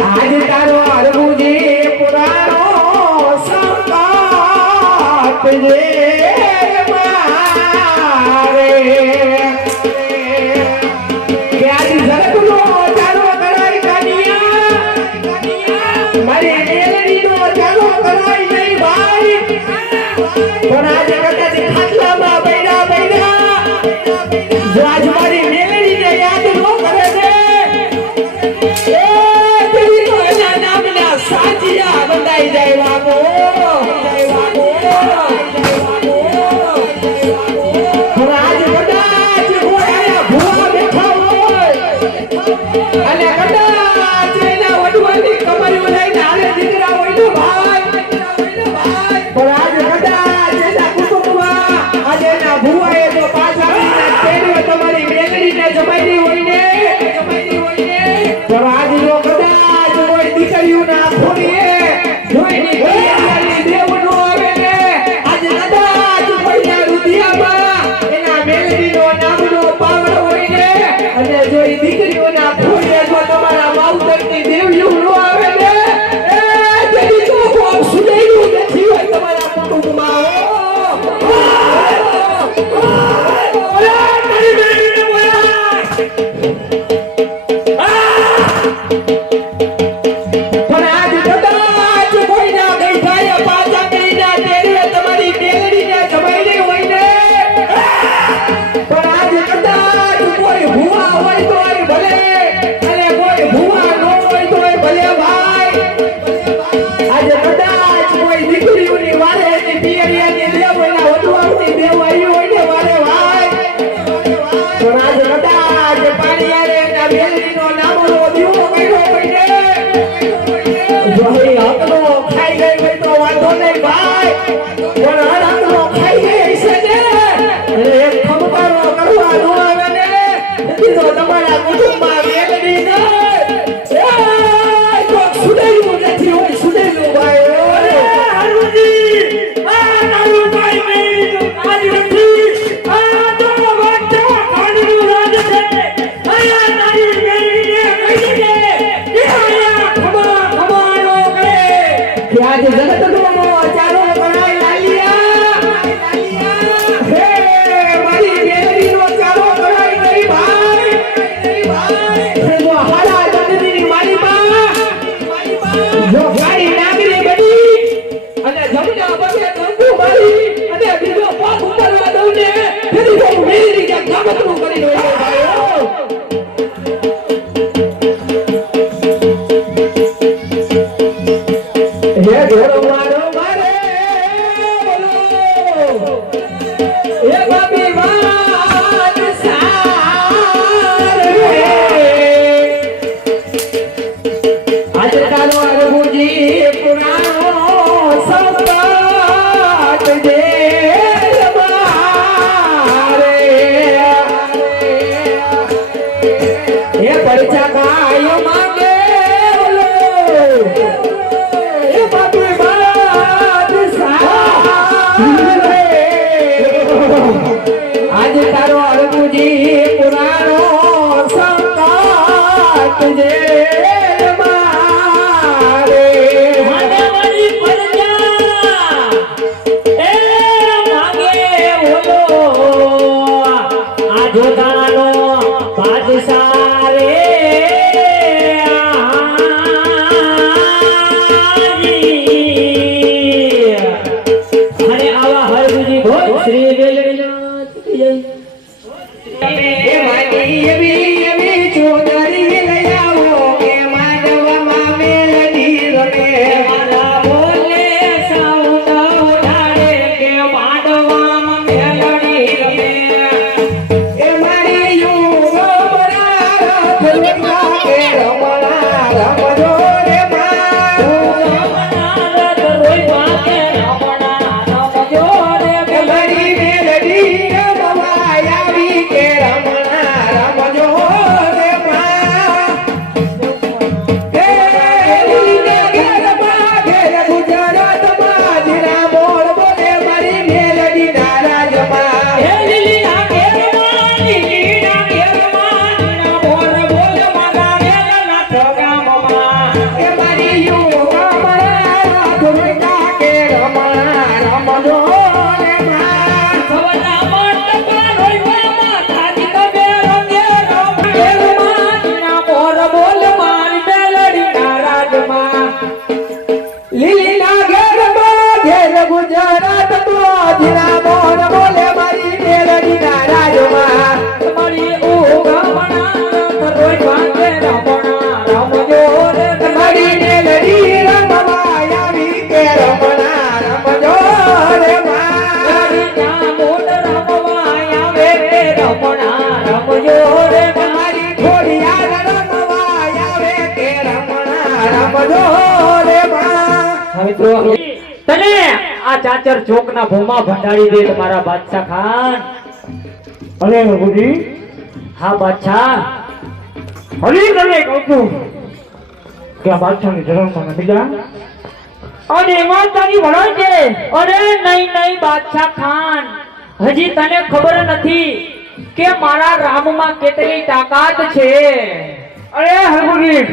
આજ તારો અરબુજી પુરાણો સંપાત જે મારે કે આજ જગતનો ચાલો કરાય કાનિયા મારી મેલડીનો ચાલો કરાય નહીં ભાઈ પણ આજે કદાચ ખાટલામાં બેડા જો આજ મારી મેલડીને યાદ ન કરે છે એ તેરી તો એના નામના સાચિયા બંધાઈ જાય બાપો પણ આજ કદાચ કોઈ આયા ભૂવા બેઠા હોય અને કદાચ એના વડવાની કમરીઓ લઈને હાલે દીકરા હોય તો ભાઈ પણ આજ કદાચ એના કુટુંબમાં આજે એના ભૂવાએ જો પાછા તેડીઓ તમારી મેલડીને જમાઈ હોય ને પણ આજ જો કદાચ કોઈ દીકરીઓના ખોરીએ જોઈની ગળિયાની દેવ નો આવે ને આજે કદાચ કોઈના રુધિયામાં એના મેલડીનો નામનો પાવર હોય ને અને જો એ દીકરીઓના ખોરીએ જો તમારા માવતરની દેવીઓ નો આવે ને એ તેની તો કોક સુધેલું નથી હોય તમારા કુટુંબમાં પણ આજ કદાચ કોઈના ગઈઠાએ પાછા કરીને તેડીએ તમારી મેલડીને જમાઈને હોય ને પણ આજ કદાચ કોઈ ભૂવા હોય તોય ભલે અને કોઈ ભૂવા ન હોય તોય ભલે ભાઈ આજે કદાચ કોઈ દીકરીઓની વારે એની પિયરિયાની દેવ એના વડવાઓની દેવ આવી હોય ને વારે ભાઈ પણ આજે કદાચ પાણીયારે એના મેલડીનો નામનો દીવો કર્યો હોય ને જો એ હકનો ખાઈ ગઈ હોય તો વાંધો નહીં ભાઈ પણ હકનો ખાઈ ગઈ છે ને અને એક ખમકારો કરવા ન આવે ને તેથી તો તમારા કુટુંબમાં મેલડી ને એ કોક સુધેલું નથી હોય સુધેલું ભાઈ હરજી આ તારું ભાઈ મેલડી આજ નથી આ તો વાંચો ખાડનું રાજ છે આયા તારી મેલડીને કહી દે કે આયા ખમાનો કરે કે આજ જગતનો ચાલો કરાય લાલિયા હે મારી મેલડીનો ચાલો કરાય નહીં ભાઈ હે જો હાલા જગતની મારી માં જો ગાડી નાગરી બની અને જમના બગે ગંગુ મારી અને બીજો પાક ઉપાડવા દઉં ને તેથી તો મેલડી કે કામતરું કરી રહ્યો ભાઈ હે ઘોડો મારો મારે બોલો હે બાપી બાદશાહ રે આજ તારો અરબુજી પુરાણો સંપાત જે મારે હે પરીક્ષા કાયો માંગે બોલો હે બાપી બાદશાહ રે આજ તારો અરબુજી પુરાણો સંપાત જે મારે માનવની પ્રજા એ માંગે ઓલો આ જોતાનો બાદશાહ રે અને આવા હરભુજી ભોજ શ્રી વેલડીનાથ કી જય. એ માટી એવી ચોદરી લઈ આવો કે માનવમાં મેલડી રમે મારા બોલે સાઉન્ડ ઉડાડે કે માંડવામાં મેલડી રમે. એ મારી યુગ બરાબર ફરવા કે રમણા રમજો રે માં રમનારત રોઈ વાકે રમણા રમજો રે એ મારી મેલડી રમવા આવી કે રમ આવજો રે માં. મિત્રો તને આ ચાચર ચોકના ભોમાં ભંડારી દે તમારા બાદશાહ ખાન. અરે હરભુજી, હા બાદશાહ. હરી તને કહું છું કે આ બાદશાહની જરૂરમાં નથી જા. અને એમાં તારી ભણાય છે. અરે નહીં નહીં બાદશાહ ખાન, હજી તને ખબર નથી કે મારા રામમાં કેટલી તાકાત છે. અરે હરભુજી,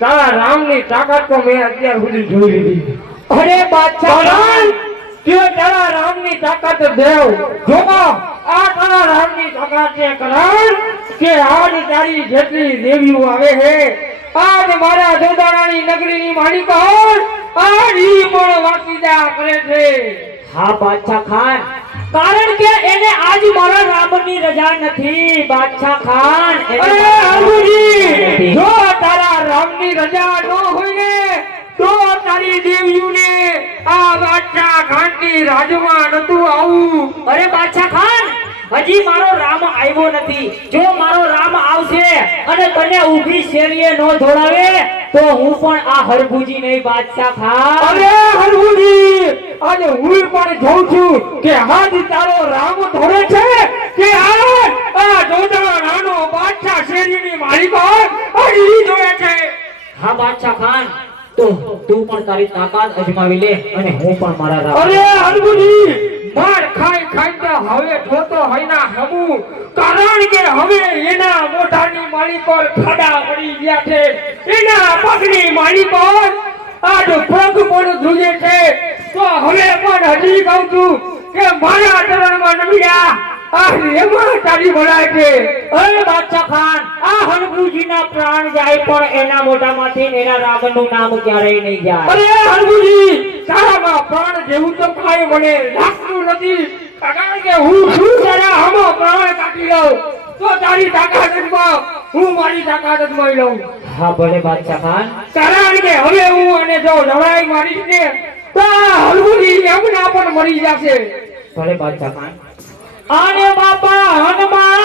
તારા રામની તાકાત તો મેં અત્યાર સુધી જોઈ લીધી. અરે બાદશાહ ખાન, તે તારા રામની તાકાત દેવ જોગા. આ તારા રામની તાકાત છે કરણ કે આજ તારી જેટલી દેવીઓ આવે છે, આજ મારા જોદાણાની નગરીની માલિકો આજ ઈ પણ વાસીદા કરે છે. હા બાદશાહ ખાન, કારણ કે એને આજ મારા રામની રજા નથી. બાદશાહ ખાન, એને અરે હરભુજી, જો તારા રામની રજા ન હોય ને તો તારી દેવીઓને આ બાદશાહ ખાનની રાજમાં નતું આવું. અરે બાદશાહ ખાન, હજી મારો રામ આવ્યો નથી. જો મારો રામ આવશે અને તને ઊભી શેરીએ નો ધોળાવે તો હું પણ આ હરભુજી નહીં બાદશાહ ખાન. અરે હરભુજી, આજે હું પણ જોઉં છું કે હાથ તારો રામ ધોરે છે કે આ જોડા નાનો બાદશાહ શેરીની માલિકો અડી જોયે છે. હા બાદશાહ ખાન, તો તું પણ તારી તાકાત અજમાવી લે અને હું પણ મારા રામ. અરે હરભુજી, માર ખાઈ ખાઈ તો હવે જોતો હૈના હમુ, કારણ કે હવે એના મોઢાની માલિકો ખાડા પડી ગયા છે, એના પગની માલિકો આજ પગ પણ ધ્રુજે છે. તો હવે પણ હજી કહું છું કે મારા ચરણમાં નમ્યા આ એમાં તારી ભલાઈ છે. અરે બાદશાહ ખાન, આ હરભુજીના પ્રાણ જાય પણ એના મોઢામાંથી ને એના રામનું નામ ક્યારેય નહીં જાય. અરે હરભુજી, તારામાં પ્રાણ જેવું તો કાંઈ મને લાગતું નથી, કારણ કે હું શું તારા હમો પ્રાણ કાઢી લઉં તો તારી તાકાત હું મારી તાકાત અજમાવી લઉં. હા ભલે બાદશાહ ખાન. કારણ કે હવે હું અને જો લડાઈ મારીશ ને તો આ હરભુજી એમના પણ મરી જશે. ભલે બાદશાહ ખાન. આને બાપા હનુમાન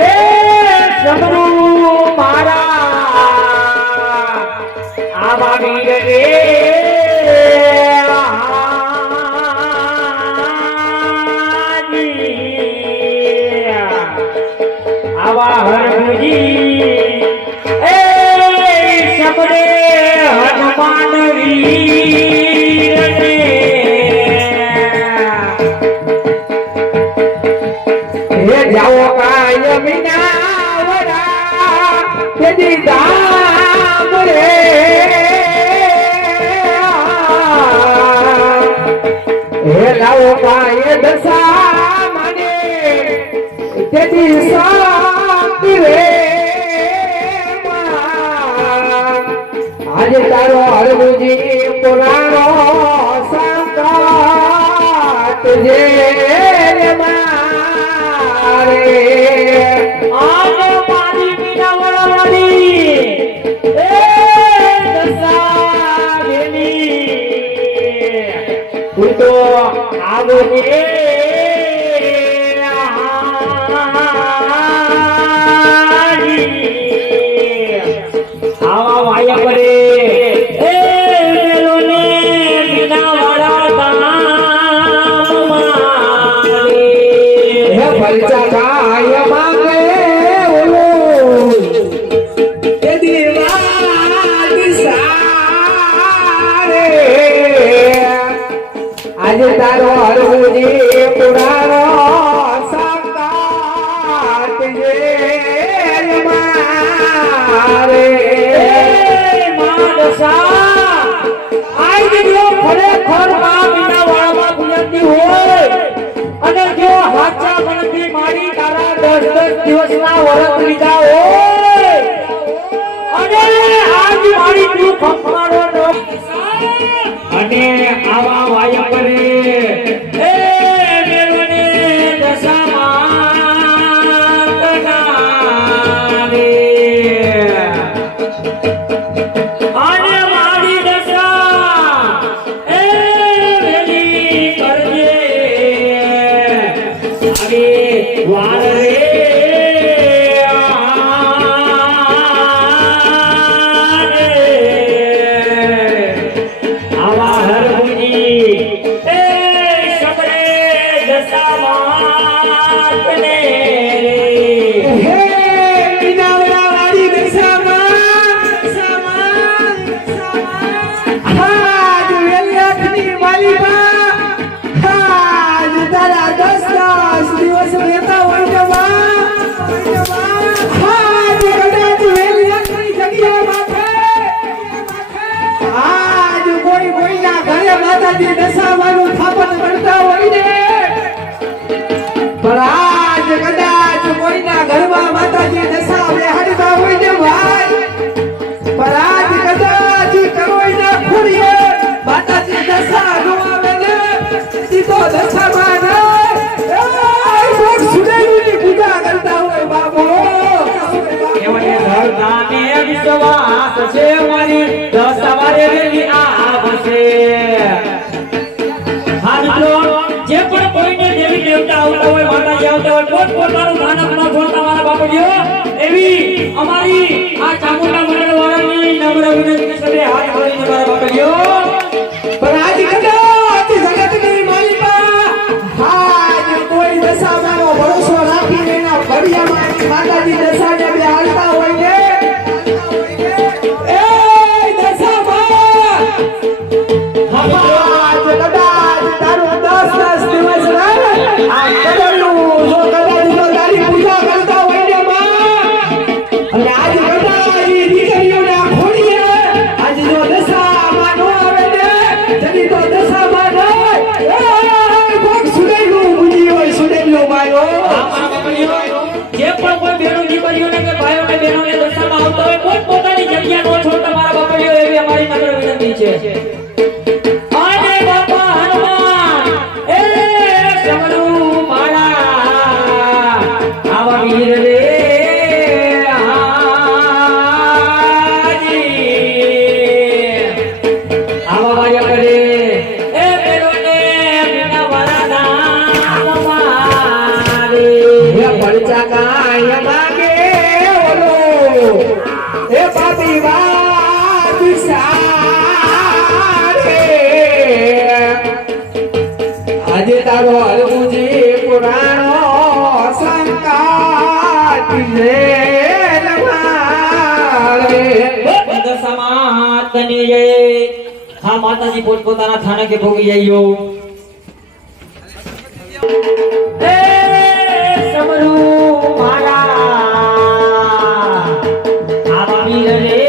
એ સબરુ મારા આવા વીર રે આવા હરભુજી એ સબરે હનુમાન વીર હે જાઓ કાય મિનાવરા તેદી દામ રે હે લાવો કાય દશા મને તેદી શાંતિ રે આજે તારો હરભુજી પુરાણો સંકટ જે આને મારી મીના વળવાની એ દશા વેલી તું તો આવો રે આવા વાયા કરે એ મેલોને મીના વાળા ધામ મારે હે ફલચા કાય માંગે ઓલો તે દીવાલ સારે આજે તારો હરભુજી પુરાણો સંકટ જે મારે માનસા આઈ જો ખરેખર માં મીના વાળામાં ગુજરતી હોય અને જો હાચા મનથી મારી તારા 10 દિવસના વરત લીધા હોય અને આજ મારી તું ખંભાળો નો અને આવા વાયા કરે એ મેલને દશામાં તનારે આને મારી દશા એ વેલી કરજે આગે વાર રે નાથને હે મીનાવડાવાળી દશામાં હાજ વેલિયાની માલીમાં હાજ તારા 10 દિવસ રહેતા હોય ને હાજ કદાચ વેલિયાની જગ્યા માથે આજ કોઈ કોઈના ઘરે માતાજી દશામાનું સ્થાપન કરતા હોય ને પણ આજ કદાચ કોઈના ઘરમાં માતાજી દશા બેહાડતા હોય ને ભાઈ પણ આજ કદાચ કોઈના ખોડીએ માતાજી દશા નો આવે ને સીધો દશામાં ને કોક સુદેવીની પૂજા કરતા હોય બાબો એવને ધરનાને વિશ્વાસ છે મારી સવારે વેલી આવશે હા મિત્રો જે પણ કોઈને દેવી દેવતા આવતા હોય માતાજી આવતા હોય પોતપોતાનું નાનક ન છોડતા મારા બાપુજીઓ એવી અમારી આ ચામુંડા મંડળ વાળાની નમ્ર વિનંતી છે હાથ જોડીને મારા બાપુજીઓ પણ આજ કદાચ જગતની માલિકા હાજ કોઈ દશામાનો ભરોસો રાખીને એના ફળિયામાં માતાજી દશાને બેહાડતા હોય ને એ દશામાં હા મિત્રો આજ કદાચ તારો 10 દિવસ રહે આ કદરનું જો કદાચ જો તારી પૂજા કરતા હોય ને માં અને આજ કદાચ ઈ દીકરીઓને આ ખોડીએ આજ જો દશામાં નો આવે ને જની તો દશામાં નહીં કોક સુડેલું બુજી હોય સુડેલો માયો મારા બાપુજીઓ જે પણ કોઈ બહેનો દીકરીઓને કે ભાઈઓને બહેનોને દશામાં આવતા હોય પોતપોતાની જગ્યા ન છોડતા મારા બાપુજીઓ એવી અમારી નમ્ર વિનંતી છે આજે બાપા હનુમાન એ સમરૂ માળા આવા વીર રે આવા વાયા કરે એ બેરોને બીના વાળા મારે હે પડચા કાય માગે ઓલો હે પાપી વાત સારે આજે તારો અરબુજી પુરાણો સંકાત લે લવારે દશામાતની જય હા માતાજી પોતપોતાના સ્થાનકે ભોગી જઈયો એ સમરૂ મારા આવા વીર રે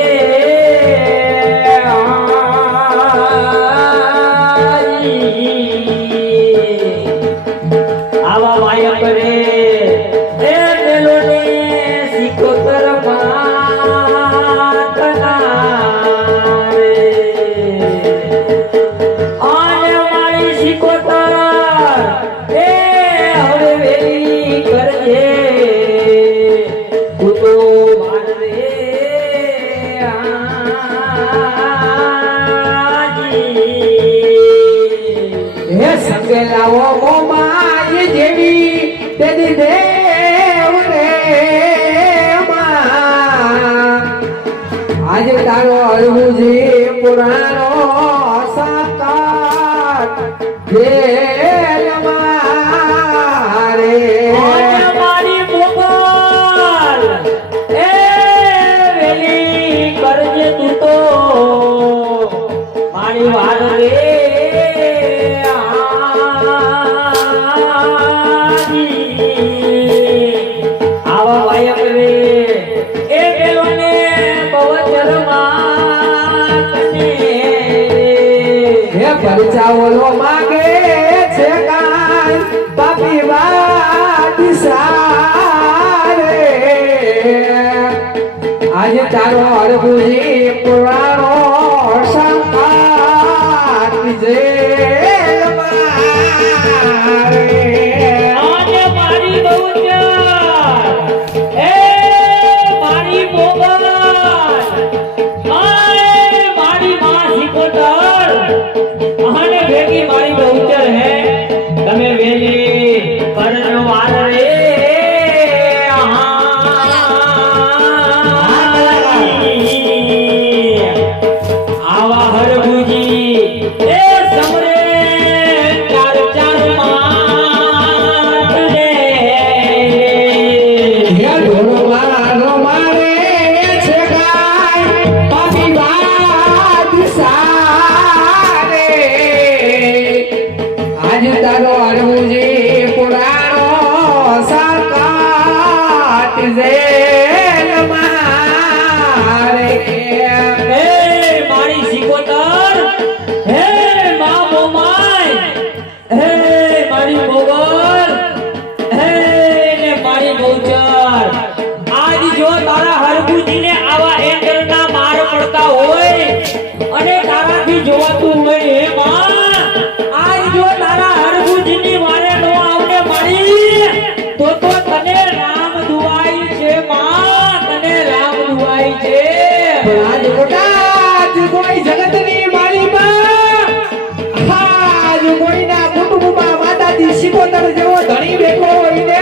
આવા વાય કરે એ પેલોને સિકોતર આને મારી સિકોતર એ હવે વેલી કરજે તું તો મારે હે સંગેલાઓ મોમાય જેવી તેદી દેવ રે માં આજે તારો અરબુજી પુરાણો સાકાત જેલ મારે આને મારી મોગલ એ વેલી કરજે તું તો મારી વાત રે આવા વાયક રે એ બેલોને બહુચરમાં હે પરચાવલો માગે છે કાન પાપી વાત સારે આજે તારો અરબુજી પુરાણો સંકાત જેલ મારે આને મારી બહુચર એ મારી મોગલ આય મારી માં સિકોતર આને ભેગી મારી બહુચર હે તમે વેલી પરનો વાર રે આજ તારો અરબુજી પુરાણો સાકાત જેલ મારે હે મારી સિકોતર, હે મા મોમાય, હે મારી મોગલ, હે ને મારી બહુચર, આજ જો તારા હરભુજીને આવા એંગલના માર પડતા હોય અને તારાથી જોવાતું હોય હે માં, આજ જો તારા હરભુજીની વારે નો આવને મારી તો તને રામ દુઆઈ છે માં, તને રામ દુઆઈ છે. આજ મોટા કોઈ જગતની માલિકા આજ કોઈના કુટુંબમાં માતાજી સિકોતર જેવો ધણી બેઠો હોય ને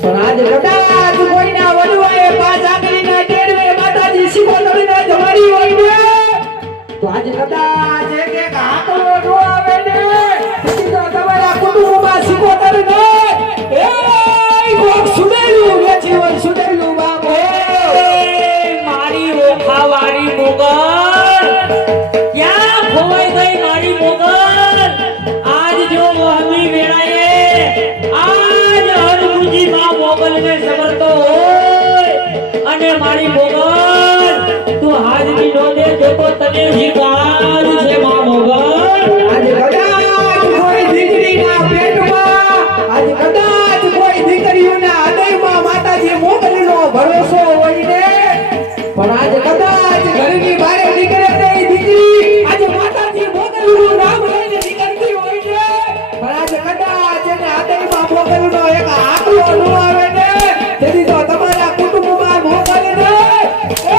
પણ આજ કદાચ કોઈના વડવાએ પાંચ આંગળીના ટેડવે માતાજી સિકોતરને જમાડી હોય ને તો આજ કદાચ એક હાથો નો આવે ને પછી તો તમારા કુટુંબમાં સિકોતર ને એ કોક સુદેલું વેચી હોય સુદેલું બાપ મારી ઓખાવાળી મોગલ, ક્યાં ખોવાઈ ગઈ મારી મોગલ? આજ જો મોહની વેળાએ આજ હરભુજી માં મોગલને સમરતો હોય અને મારી મોગલ તું હાજરી નો દે તો તને શિકાર છે માં મોગલ. આજ કદાચ કોઈ દીકરીના પેટમાં આજ કદાચ કોઈ દીકરીઓના હૃદયમાં માતાજી મોગલનો ભરોસો હોય ને પણ આજ કદાચ ઘરની બહાર નીકળે નહીં દીકરી આજે માતાજી મોગલનું નામ લઈને નીકળતી હોય ને પણ આજ કદાચ એના હૃદયમાં મોગલનો એક આંકડો ન આવે ને તેથી તો તમારા કુટુંબમાં મોગલ ને એ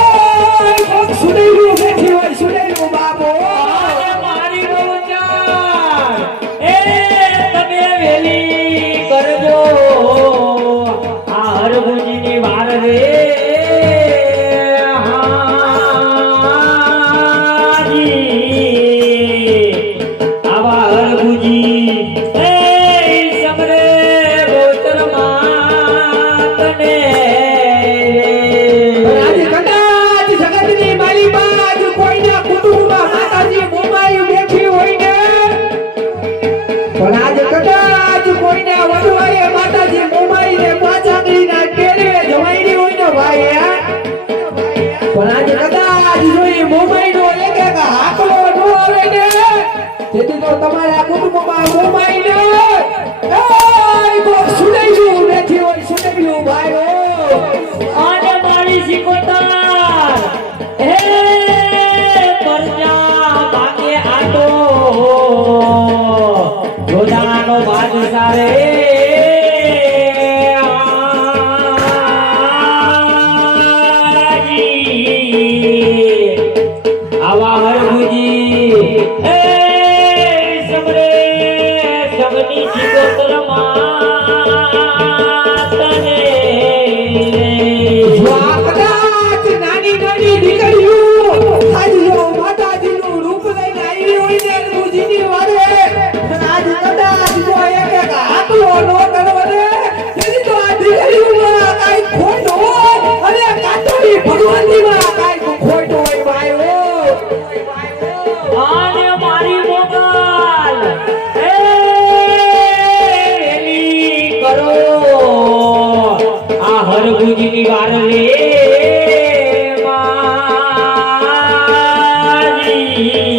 કોક સુનેલું બેઠી હોય સુનેલું બાપો અરે મારી બહુચર, એ તમે વેલી કરજો આ હરભુજીની વાર રે. હાજી આવા હરભુજી એ સમરે બહુચર માતને પણ આજે કદાચ જગતની માલિકા આજ કોઈના કુટુંબમાં માતાજી મોમાઈ બેઠી હોય ને પણ આજે કદાચ કોઈના વડવાએ માતાજી મોમાઈને પાંચ આંગળીના ટેડવે જમાઈની હોય ને ભાઈ પણ આજે કદાચ જોઈ મોમાઈનો એક એક હાકલો ન આવે ને તેથી તો તમારા કુટુંબમાં મોમાઈને એ કોક સુનેલું બેઠી હોય સુનેલું ભાઈ અને મારી સિકોતર, હે પરજા ભાગે આટો જોધાનો બાદશાહ રે. હાજી આવા હરભુજી હે સમરે સબની સિકોતર માતને. જો આ કદાચ નાની નાની દીકરીઓ આજ જો માતાજીનું રૂપ લઈને આવી હોય ને અરબુજીની વારે આજ કદાચ જો એક એક હાકલો નો કરવો ને તેથી તો આ દીકરીઓમાં કાંઈ ખોટ હોય અને કાતરી ભગવતીમાં કાંઈ ખોટ હોય ભાઈઓ અને મારી મોગલ, એ વેલી કરો આ હરભુજીની વાર રે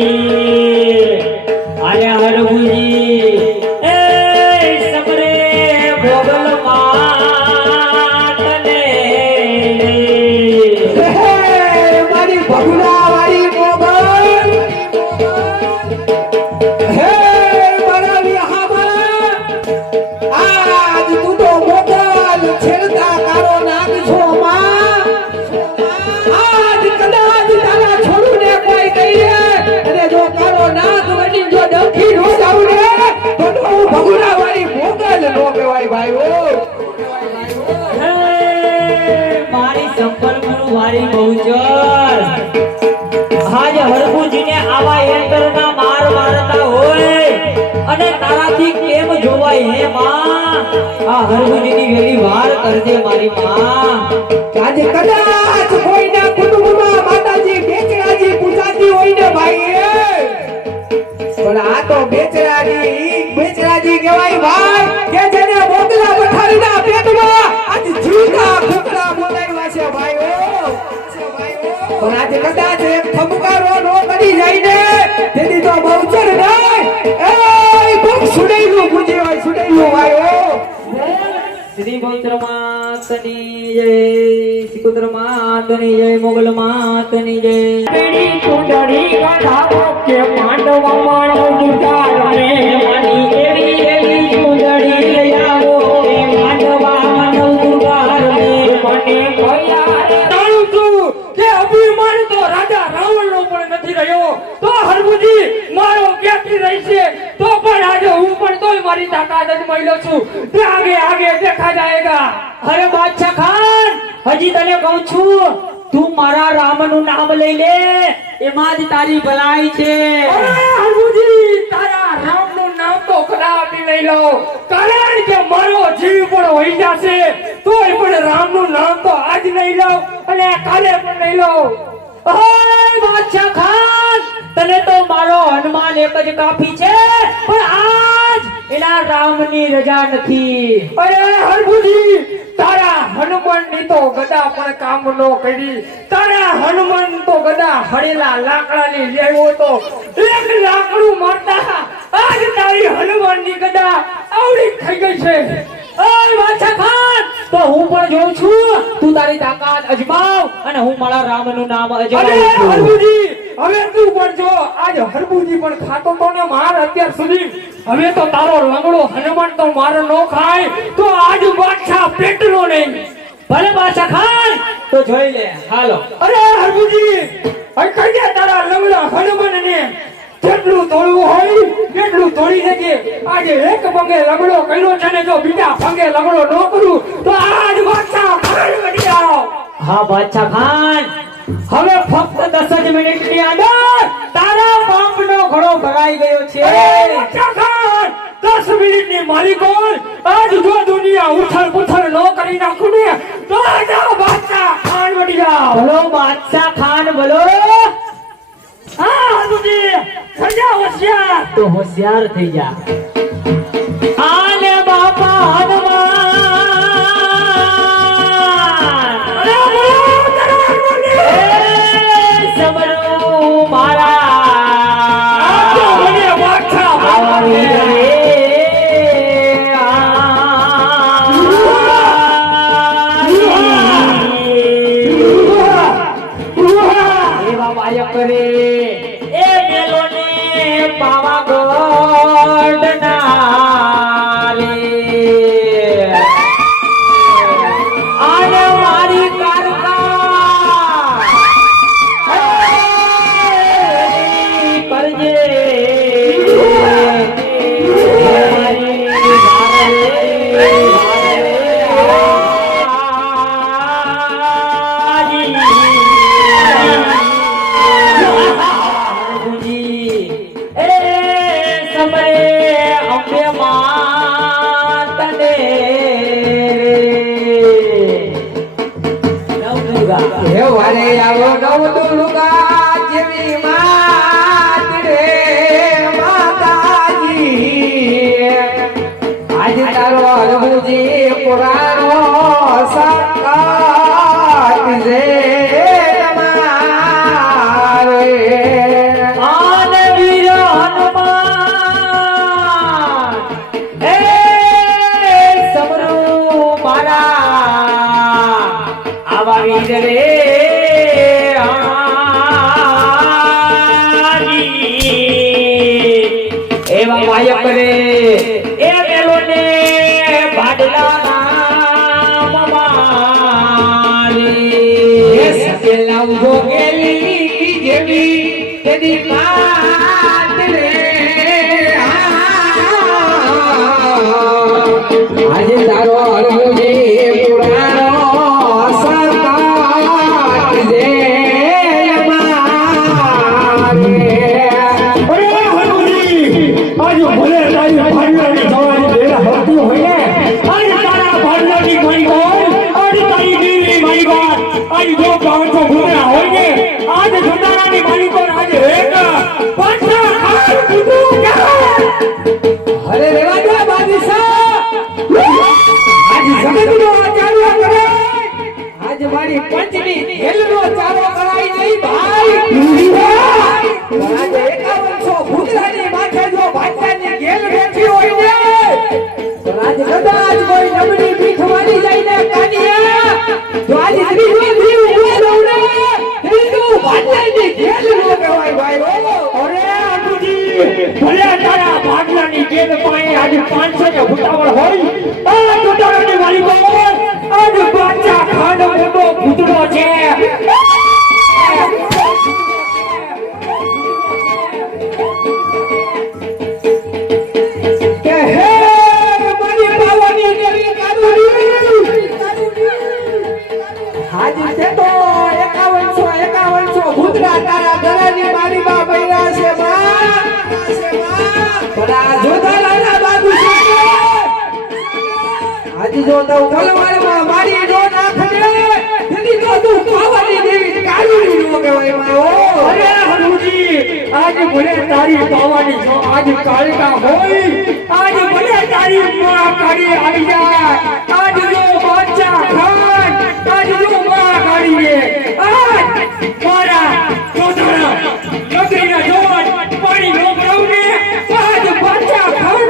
માજી. અને હરભુજી એ સમરે ભોગલ માતને. હે મારી ભગુડાવાળી મોગલ હે મારા વિહામાં આજ તું તો મોગલ છેડતા કારો નાગ છો માં આજ કદાચ તારા છોડુને કોઈ કહીએ અને જો કારો નાગ બની જો ડખી નો જાવ ને તો હું ભગુડાવાળી મોગલ નો કહેવાય ભાઈઓ હે મારી સંપલ ગુરુ મારી બહુચર, આજ હરભુજીને આવા યંત્રના માર મારતા હોય અને તારાથી કેમ જોવાય હે માં? આ હરભુજીની વેલી વાર કરજે મારી માં. આજે કદાચ કોઈના કુટુંબમાં માતાજી બેચરાજી પૂજાતી હોય ને ભાઈ પણ આ તો બેચરાજી કદાચ એક થબકારો નો કરી જાય ને તેથી તો બહુચર નહીં એ ભૂખ સુડેલું પૂજે હોય સુડેલું વાયો શ્રી બહુચર માતની જય સિકુદર માતની જય મોગલ માતની જય પેડી કુંડળી ગાધાઓ કે માંડવા માણો મુટાર મે માની એવી એવી કુંડળી લઈ આવો કે માંડવા માણો મુટાર મે મને ભયા રે જાણું છું કે અભિમાન તો રાજા રાવણનો પણ નથી રહ્યો તો હરભુજી મારો ક્યાંથી રહેશે તો પણ આજે હું પણ તોય મારી તાકાત જ મળ્યો છું તે આગે આગે દેખા જાયેગા અરે બાદશાહ ખાન હજી તને કહું છું તું મારા રામનું નામ લઈ લે એમાં જ તારી ભલાઈ છે અરે હરભુજી તારા રામનું નામ તો કદાપી નહીં લો કારણ કે મારો જીવ પણ હોઈ જશે તોય પણ રામનું નામ તો આજ નહીં લઉં અને કાલે પણ નહીં લઉં બાદશાહ ખાન તને તો મારો હનુમાન એક જ કાફી છે પણ આજ એના રામની રજા નથી અરે હરભુજી તારા હનુમાનની તો ગદા પણ કામ નો કરી તારા હનુમાન તો ગદા હળેલા લાકડાની લેવો તો એક લાકડું મારતા આજ તારી હનુમાનની ગદા આવડી થઈ ગઈ છે ઓય બાદશાહ ખાન તો હું પણ જોઉં છું તું તારી તાકાત અજમાવ અને હું મારા રામનું નામ અજમાવું છું હરભુજી હવે તું પણ જો આજ હરભુજી પણ ખાતો તો ને માર અત્યાર સુધી હવે તો તારો લંગડો હનુમાન તો મારો નો ખાય તો આજ બાદશાહ પેટનો નહીં ભલે બાદશાહ ખાન તો જોઈ લે હાલો અરે હરભુજી હવે કઈ દે તારા લંગડા હનુમાન ને જેટલું તોડવું હોય એટલું તોડી દેજે આજે એક પગે લગડો કર્યો છે ને જો બીજા પગે લગડો ન કરું તો આજ બાદશાહ ખાન વળી આવો હા બાદશાહ ખાન હવે ફક્ત 10 જ મિનિટની અંદર તારા બાપનો ઘોડો ભરાઈ ગયો છે બાદશાહ ખાન 10 મિનિટની માલિકો આજ જો દુનિયા ઉથલ પુથલ ન કરી નાખું ને તો જાઓ બાદશાહ ખાન વળી જાઓ બોલો બાદશાહ ખાન બોલો હા હરભુજી સજા હોશિયાર તો હોશિયાર થઈ જા આલે બાપા હનુમાન અરે બોલો સમરો મારા આ તો મને બાદશાહ આવી રે એવા વાયા કરે એ મેલોને પાવાગઢ નાલે આને મારી કારકા કરજે હે વારે આવો ગૌદુર્ગા જેવી માત રે માતાજી આજ તારો હરભુજી પુરાણો સકાત છે તમારે આન વીર હનુમાન એ સમરો મારા આવા વીર રે એવા વાયક રે એ મેલોને ભાડલા નામ મારી સકેલા ઉભો કેલી જેવી તેની માત રે આજે તારો હરભુજી પુરાણો સકાત છે આજ ભલે તારી ભાડલાની જવાની બેરા હોતી હોય ને આજ તારા ભાડલાની મારી ગોળ આજ તારી દીની મારી ગોળ આજ જો પાંચો ઘૂમરા હોય ને આજ જટારાની મારી ગોળ આજ એક પાછા ખાસ કીધું કે અરે રેવા દે બાદશાહ આજ જગતનો આચાર્ય કરે આજ મારી પંચની હેલનો ચારો કરાઈ નહીં ભાઈ તારી 500 ને ભૂતાવળ હોય આ તોતારાની વાલી બોલ આજ બાચા ખાંડ મોટો ભૂતડો છે કે હે મારી પાવાની દેવી કારુડી હાજી તે તો 5100 ભૂતડા તારા ગળાની મારી બા બૈરા છે માં બડા જોધાના બાબુ છે હાજી જો તો કલવારમાં મારી નો નાખ દે તેથી તો તું પાવાની દેવી કારુડી નો કહેવાય માં ઓ અરે હનુજી આજ ભલે તારી પાવાની છો આજ કાળકા હોય આજ ભલે તારી માં કાળી આવી જાય આજ જો બાચા ખાન આજ જો માં કાળી આજ મારા તોતારા નગરીના જોડ પાણી નો ભરાવને આજ બાચા ખાન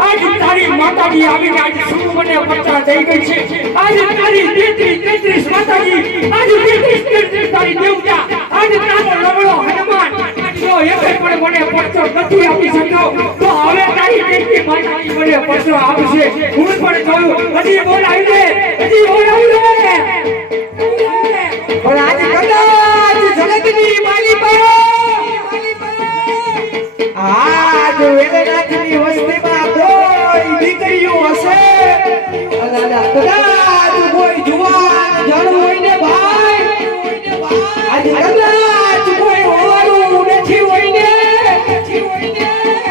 આવી જાય માતાજી આવીને આજે શું મને પચાસ થઈ ગઈ છે આજે તારી 33 માતાજી આજે 33 તારી દેવતા આજે તારો લવળો હનુમાન જો એક પણ મને પરચો નથી આપી શક્યો તો હવે તારી 33 માતાજી મને પરચો આપશે હું પણ જોઉં હજી બોલાવી દે પણ આજે કદાચ જગતની માલી આજ વેદનાથની વસ્તીમાં કોઈ દીકરીઓ હશે કદાચ કોઈ જુવાન જણ હોય ને ભાઈ આજે કદાચ કોઈ હોવાનું નથી હોય ને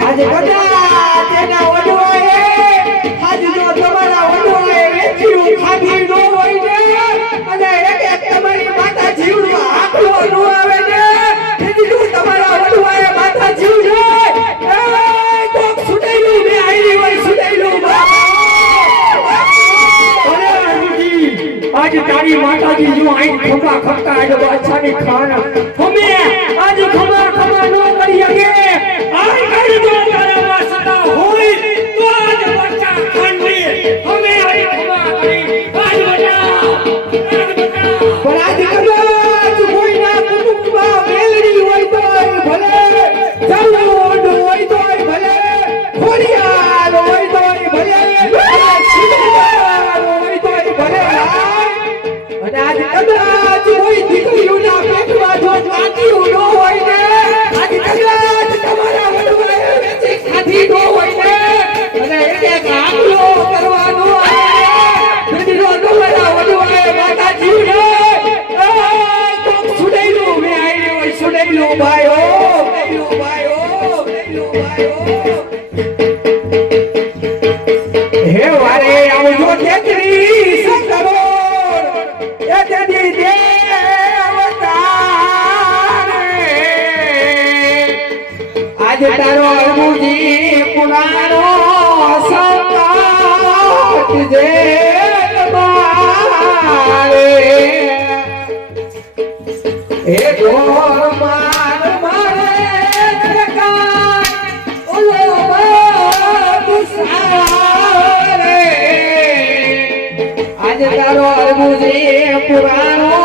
આજે કદાચ એના વડવાએ આજે જો તમારા વડવાએ વેચ્યું ખાધી ન હોય ને અને એક તમારી માતા જીવનું આંકડો ન આવે ને તેથી જો તમારા વડવાએ માતા જીવ आज तारी माताजी जो आई खपा खपका आज बादशाह खाना हमें आज खमा खमा नो करिए आज कर दो तारा मा सदा होई तो आज बादशाह खान ने हमें आज खमा करी आज बता आज कदाच कोई ना कुटुंबा મેલડી હોય તો ભલે ચાલો હોય તો ભલે ખોડિયાર હોય તો ભલે સિદ્ધાર હોય તો ભલે અને આજ કદાચ કોઈ દીકરીઓના પેટમાં જો કાંટીઓ ન હોય ને આજ કદાચ તમારા વડવાએ વેચી ખાધી ન હોય ને અને એક આંકડો કરવાનો આવે દીકરીઓ તમારા વડવાએ માતા જીવને તો સુડેલું મે આઈ હોય સુડેલું ભાઈઓ હે વારે આવજો તેત્રી સંકરો એ તેદી દેવતારે આજે તારો અરબુજી પુરાણો સંકટ જે મારે એ ઘોર માર મારે જગા ઓલો બાદશાહ આજે તારો અરબુજી પુરાણો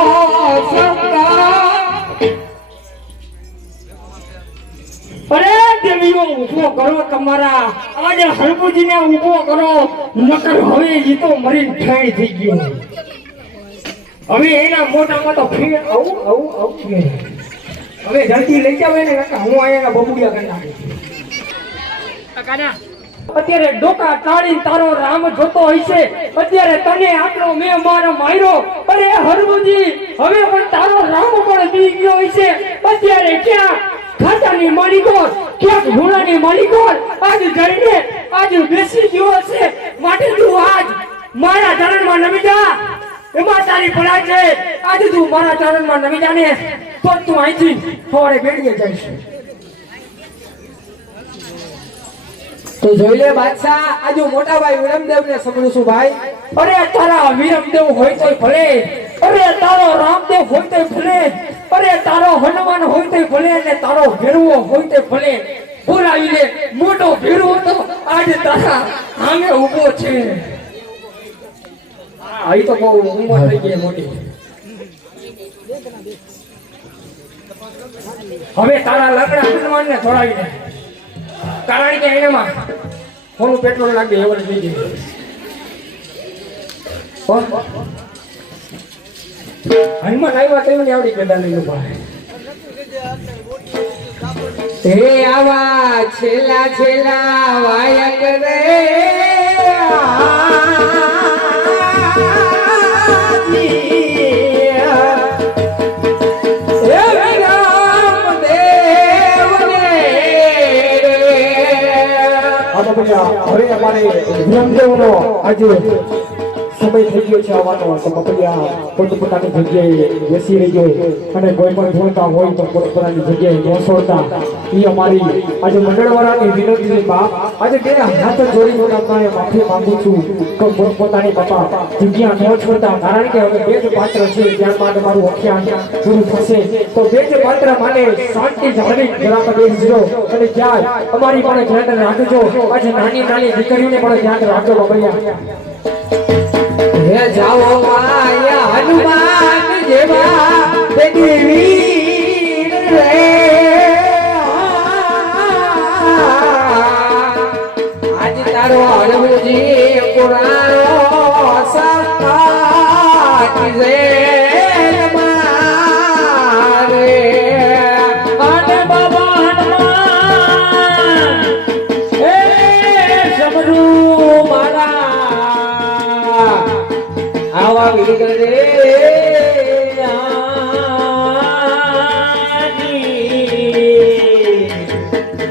અરે દેવીઓ ઉભો કરો તમારા આજે હરપુજીને ઉભો કરો નકર હવે ઈ તો મરી ઠાઈ થઈ ગયો હવે એના મોટામાં તો ફેર આવું હવે જલ્દી લઈ જાવ એને કાકા હું આયા બબુડિયા કરી નાખું કાકા અત્યારે ડોકા તાળી તારો રામ જોતો હોય છે અત્યારે તને આટલો મેં મારો માર્યો અરે હરબુજી હવે પણ તારો રામ પણ બી ગયો હોય છે અત્યારે ક્યાં ખાતાની માલિકો ક્યાંક ઘોડાની માલિકો આજ જઈને આજ બેસી ગયો હશે માટે તું આજ મારા ચરણમાં નમી જા એમાં તારી ભલા છે આજ તું મારા ચરણમાં નમી જાને તો તું અહીંથી થોડે બેડીએ જઈશ તો જોઈ લે બાદશાહ આજુ મોટા ભાઈ વિરમદેવ ને સમજું છું ભાઈ અરે તારા વિરમદેવ હોય તો ભલે અરે તારો રામદેવ હોય તો ભલે અરે તારો હનુમાન હોય તો ભલે અને તારો ભેરવો હોય તો ભલે બોલાવી લે મોટો ભેરવો તો આજે તારા સામે ઊભો છે આ તો બહુ ઉંમર થઈ ગઈ મોટી હવે તારા લગડા હનુમાન ને થોડાવી દે કારણ કે એનામાં થોડું પેટ્રોલ નાખી દે એવું થઈ ગયું હનુમાન આવ્યા તો મને આવડી પેદા લઈ લો હે આવા છેલા છેલા વાયક રે હવે અમારે વિરમદેવનો આજે સમય થઈ ગયો છે આવવાનો તો પપૈયા પોતપોતાની જગ્યાએ બેસી રહેજો અને કોઈ પણ ભૂલતા હોય તો પોતપોતાની જગ્યાએ ન છોડતા એ અમારી આજે મંડળવાળાની વિનંતી છે બાપ આજે બે હાથ જોડી પોતાને માફી માંગુ છું તો પોતપોતાની બાપા જગ્યા ન છોડતા કારણ કે હવે બે જ પાત્ર છે ત્યારબાદ મારું અખ્યાન પૂરું થશે તો બે જ પાત્ર માટે શાંતિ જાળવી જરાક બેસજો અને ત્યાં અમારી પણ ધ્યાન રાખજો આજે નાની નાની દીકરીઓને પણ ધ્યાન રાખજો બાબરિયા હે જાઓ માયા હનુમાન જેવા તેની વીર રે આજ તારો હરમુજી પુરાણો સત્તા રે મારે અને બાબા હનુમાન એ સમરુ મારા આવા વીર રે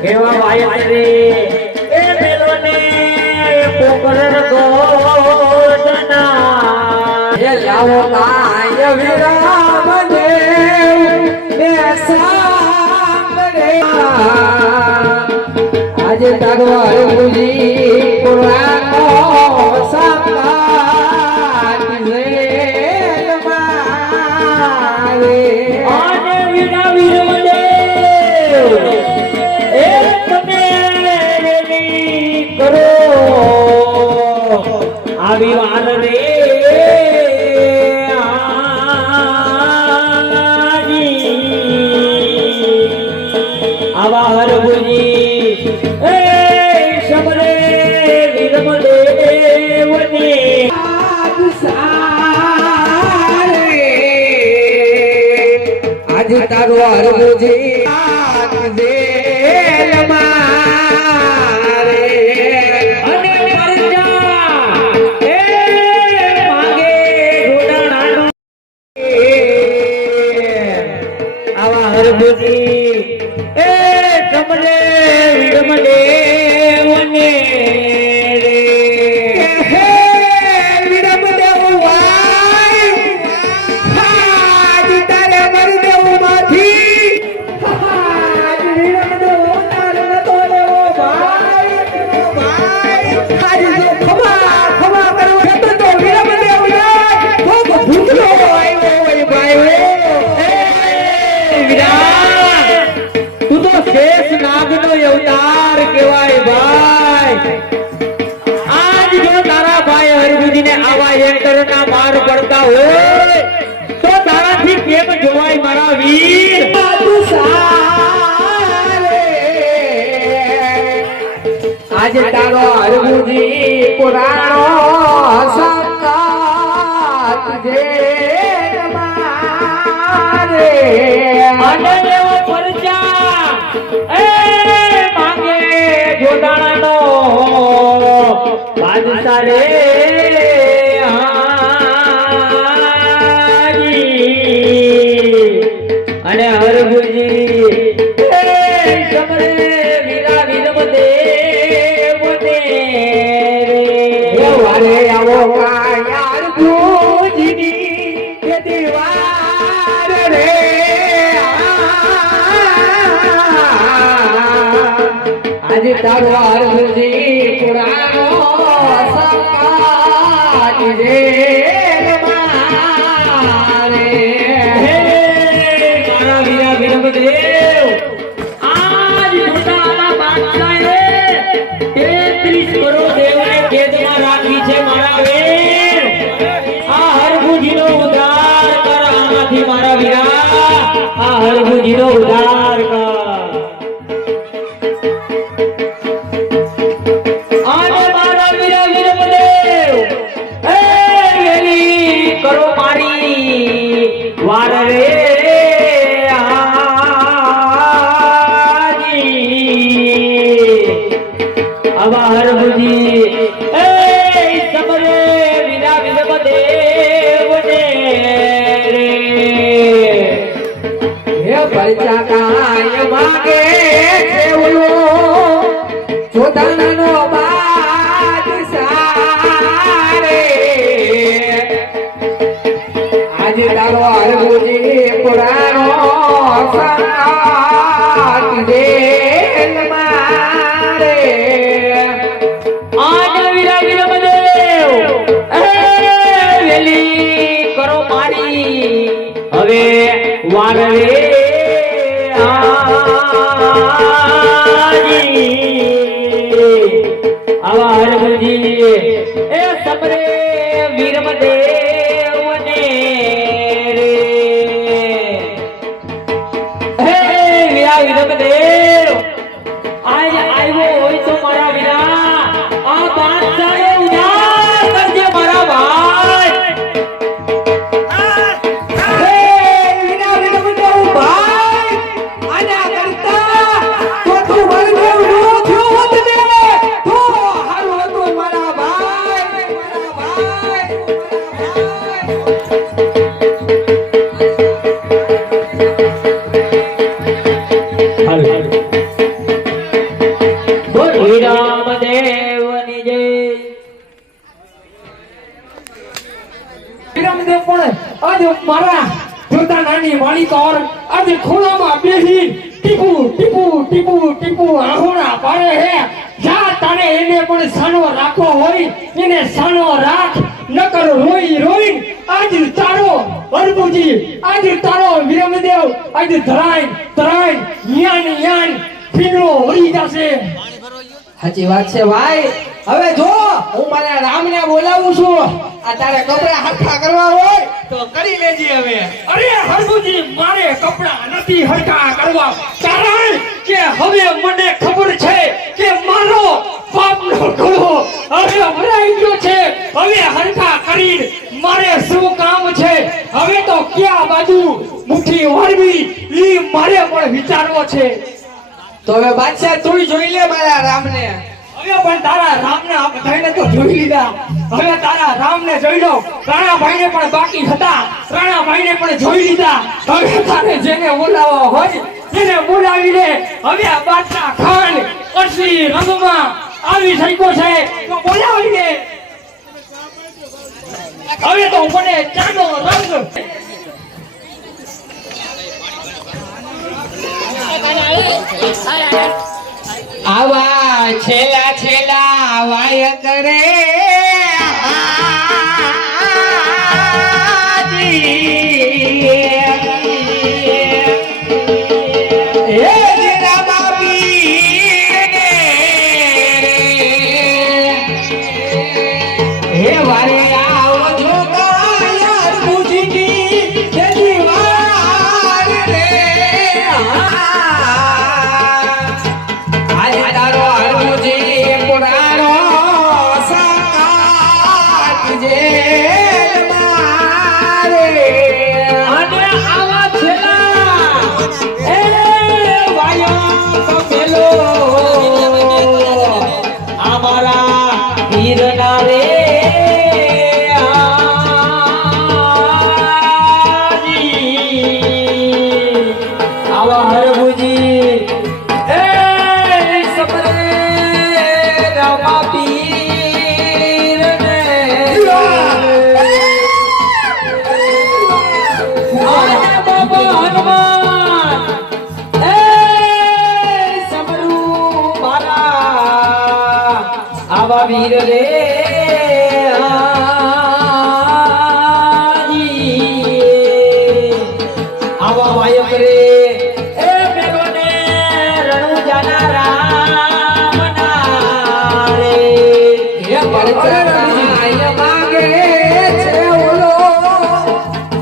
એવા વાયક રે એ મેલોને પોકર ગોદના હે લાવો કાય વિરામ દેવ ને સાંભળે આજે તારો હરમુજી પુરાણો સત્તા રે મારે અને વિના વિરમદેવ એ તમે વેલી કરો આવી વાર રે આવા હરભુજી એ સમરે વિરમદેવની આજ સારે આજ તારો હરમુજી જેલ મારે અને પરજા એ માંગે ઘોડાનો આવા હરભુજી એ સમરે વિરમદેવને રે હે વિરમદેવ વાય આજ તારે મરદેવ માંથી આજ વિરમદેવ તારે નતો લેવો ભાઈ આજ જો ખમા કરવો હતો તો વિરમદેવ ના ભોગ ભૂતલો આવ્યો હોય ભાઈ તું તો શેષ નાગનો અવતાર કહેવાય ભાઈ આજ જો તારા ભાઈ હરભુજીને આવા એન્કરના માર પડતા હોય તો તારાથી કેમ જોવાય મારા વીર આજે તારો હરભુજી પુરાણો સંકાત જે મારે અને એવો પરચા એ માંગે જોડાણાનો બાદશાહ રે હાજી અને હરભુજી સમરે વીરા વીરમ દેવ ને રે વારે આવો યાર ભુજની કે દીવાર રે આજે તારો હરભુજી પુરાણો સંકાટ રે મારે મારા વીરા વીરમ દેવ આજ જોડાણા બાદશાહે 33 કરોડ દેવને કેદમાં રાખી છે મારા વીર આ હરભુજીનો ઉદ્ધાર કર આમાંથી મારા વીરા આ હરભુજીનો ઉદ્ધાર કર આને મારા વીરા વીરમ દેવ એ વેલી કરો મારી વાર રે હરભુજી એ સમરે વીરા વીરમ દેવ ને રે હે પરચા કાય માગે છે ઓલો જોધાણાનો બાદશાહ રે આજે તારો હરભુજી પુરાણો સંકાટ રે મારે આજ વીરા વીરમ દેવ એ વેલી કરો મારી હવે વાર રે આવા હરભુજી એ સમરે વીરમ દેવ ને રે હે વીરા વીરમ દેવ આજ આવ્યો હોય તો મારા વીરા આ બાદશાહને ઉદ્ધાર કરજે મારા ભાઈ હે વિના વિના વિના ભાઈ આના કરતા તો તું વળને નો થયો હોત ને તો હારું હતું મારા ભાઈ બોલ રામદેવની જય વિરમદેવ પણ આજે મારા જોધાણાની માલિકા ઓર આજે ખોળામાં બેસી ટીપુ ટીપુ ટીપુ ટીપુ આહોણા પાડે હે જા તારે એને પણ સાનો રાખવો હોય એને સાનો રાખ નકર રોઈ રોઈ આજ તારો હરભુજી આજ તારો વિરમદેવ આજ ધરાઈ ધરાઈ યાન ફીંગળો વળી જશે સાચી વાત છે ભાઈ હવે જો હું મારા રામને બોલાવું છું આ તારે કપડા હરખા કરવા હોય તો કરી લેજે હવે અરે હરભુજી મારે કપડા નથી હરખા કરવા કારણ કે હવે મને ખબર છે કે મારો પાપનો ઘોડો હવે ભરાઈ ગયો છે હવે હરખા કરી મારે શું કામ છે હવે તો ક્યાં બાજુ મુઠ્ઠી વાળવી ઈ મારે પણ વિચારવો છે તો હવે બાદશાહ તું જોઈ લે મારા રામને હવે પણ તારા રામને આ બધાને તો જોઈ લીધા હવે તારા રામને જોઈ લો રાણાભાઈને પણ બાકી હતા રાણાભાઈને પણ જોઈ લીધા હવે તારે જેને બોલાવવા હોય તેને બોલાવી લે હવે આ બાદશાહ ખાન અસલી રંગમાં આવી શક્યો છે તો બોલાવી લે હવે તો મને ચાંદો રંગ આવા છેલા છેલા વાય કરે વીર રે આજી આવા વાયક રે એ પેલો ને રણુ જાના રામ ના રે હે પરચાય માંગે છે ઓલો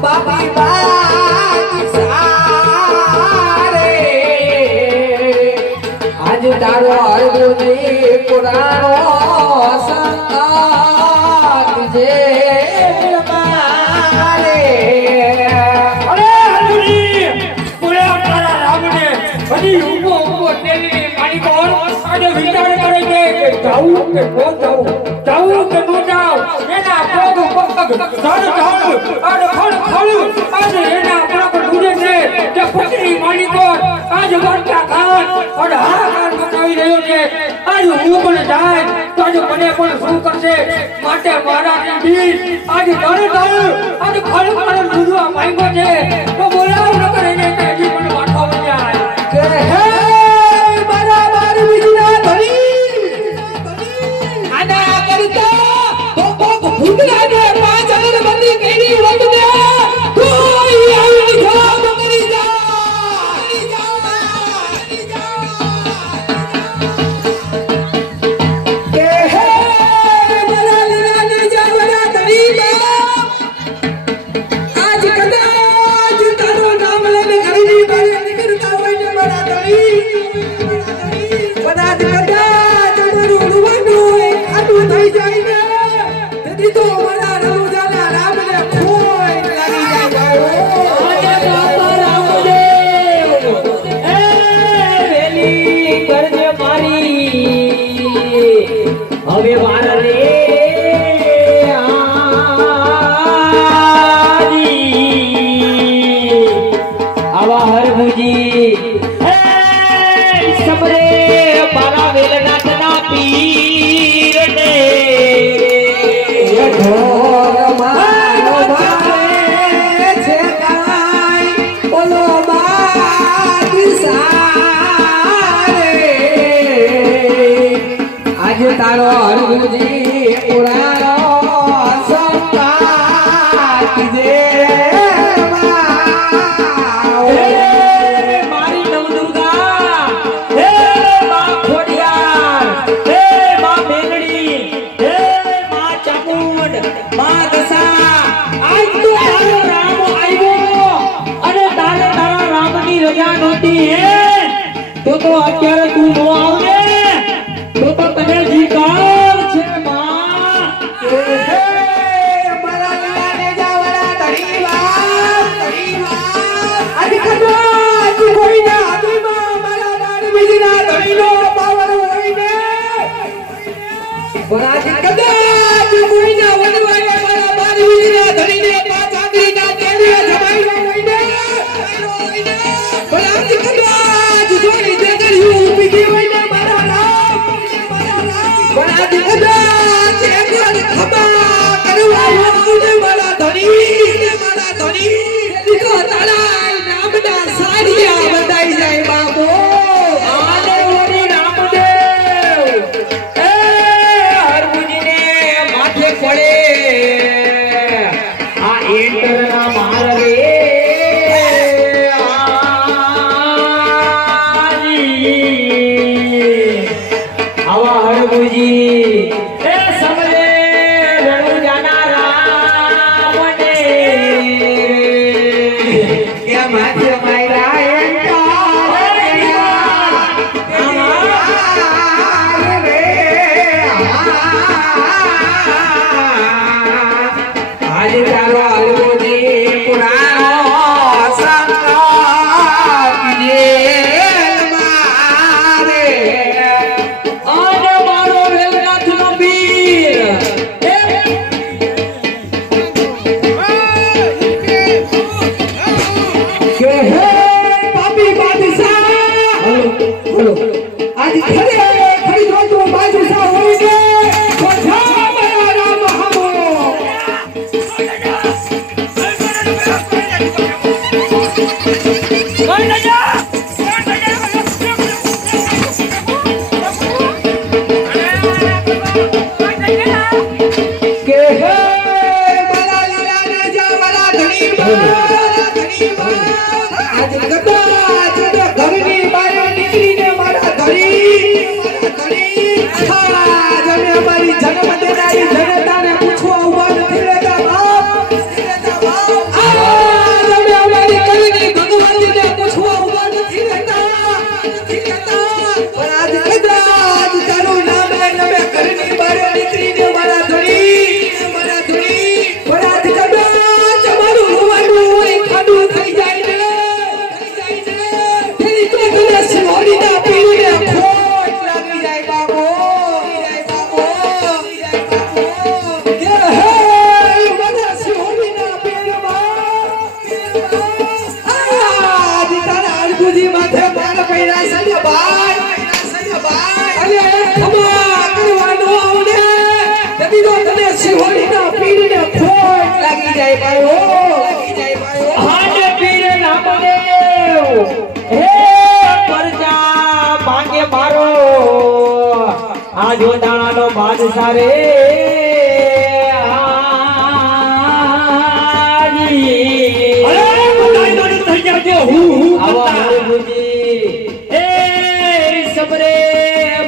બાપી બાદશાહ રે આજ તારો અર્જુની પુરાણો સંગાત જે મારે અરે અર્જુની પૂરે તારા રામને બધી ઉભો તેની મારી કોણ આજે વિચાર કરે છે કે જાવું કે નો જાવું જાવું કે નો જાવ એના પગ ધડ અને ખડ આજે એના આપણા પર ડૂબે છે કે પત્ની મારી કોણ આજ વર્તા ખાન અને હાહાકાર મચાવી રહ્યો છે આજ હું પણ જાય તો આજ મને પણ શું કરશે માટે મારા બીજ આજ ધડ આજ ખડ ડૂબવા માંગ્યો છે તો બોલાવ ન કરે ને તે હજી પણ વાંધો જાય કે હે મારા બાર બીજના ધણી આના કરતા કોક ભૂતલા ને પાંચ અગરબત્તી કેડી વત દે કોઈ આવી જોબ કરી જા કે હે મારા લીલાને જાવરા ધણી આજ કદાચ તારું નામ લઈને ઘરની બહાર નીકળતા હોય ને મારા ધણી કદાચ અમારું ઉડવાનું ખાટું થઈ જાય ને તેથી તો અમારા રણુજાના રામને ખોઈ લાગી જાય આજે બાપા રામદેવ એ વેલી કરજે મારી હવે મારા રે આજી આવા હરભુજી એ સમરે મારા વેલનાથના પીર ને ઢોર મારો ભાઈ છે કાંઈ ઓલો બાદશાહ રે આજે તારો હરભુજી પુરાણો સંગાત જે મારી નવદુર્ગા હે માં ખોડિયાર હે માં મેલડી હે માં ચામુંડ માં દશા આજ તો તારો રામ આવ્યો અને તારા રામની રજા નહોતી હે તો અત્યારે તું નો આવને તો તને જીકાર છે માં મારા લાને જાવરા ધણીવાસ આજે કદાચ કોઈના હાથમાં મારા બાર બીજના ધણીનો પાવર હોય ને પણ આજે કદાચ કોઈના વડવાએ મારા બાર બીજના ધણીને પાંચ આંગળીના તેડીએ જમાડ્યો હોય ને પણ આજે કદાચ જોઈ દેગરીઓ ઊભી ગઈ હોય ને મારા રામ પણ આજે કદાચ એકવાર ખભા કરવા આવ્યો ને મારા ધણી દીકરો તારા નામના સાડિયા બધાઈ જાય બાપો આને ઓરી રામદેવ એ હરભુજીને માથે પડે આ એન્ટરના માર રે આજી આવા હરભુજી એ સમરે રણુ જાના રામને કે માથે માયરા આજે તારો હરભુજી પુરાણો સંગાત જે મારે આને મારો વેલનાથનો વીર કે હે પાપી બાદશાહ હલો આજ ખરી જો તું બાદશાહ હોય ને તો જા મારા રામ હમો કોઈ ન જા અરે આજ કદાચ ઘરની બહાર નીકળીને મારા ધણી આજ અમે અમારી જન્મ દેનારી જનતાને પૂછવા ઉભા નથી રહેતા બાપ આજ અમે અમારી કલીની ભગવતીને પૂછવા ઉભા નથી રહેતા પણ આજ કદાચ તારું નામ લઈને અમે ઘરની બહાર નીકળીને મારા ધણી પણ આજ કદાચ અમારું હોવાનું હોય ખાડું થઈ જાય ને તેની તો તને સિંહોરીના પીરને ખોટ લાગી જાય બાબો કે હે મને સિંહોરીના પીરમાં આજ તારા અરબુજી માથે માર કર્યા છે ને ભાઈ અને ખમા કરવાનો આવડે તેથી તો તને સિંહોરીના પીરને ખોટ લાગી જાય બાબો હાજે પીર નામદેવ હે પરજા ભાંગે મારો આ જોડાણાનો બાદશાહ રે હાજી અરે બધાય દોડી થઈ જાજે હું આવો મારે બુજી એ સબરે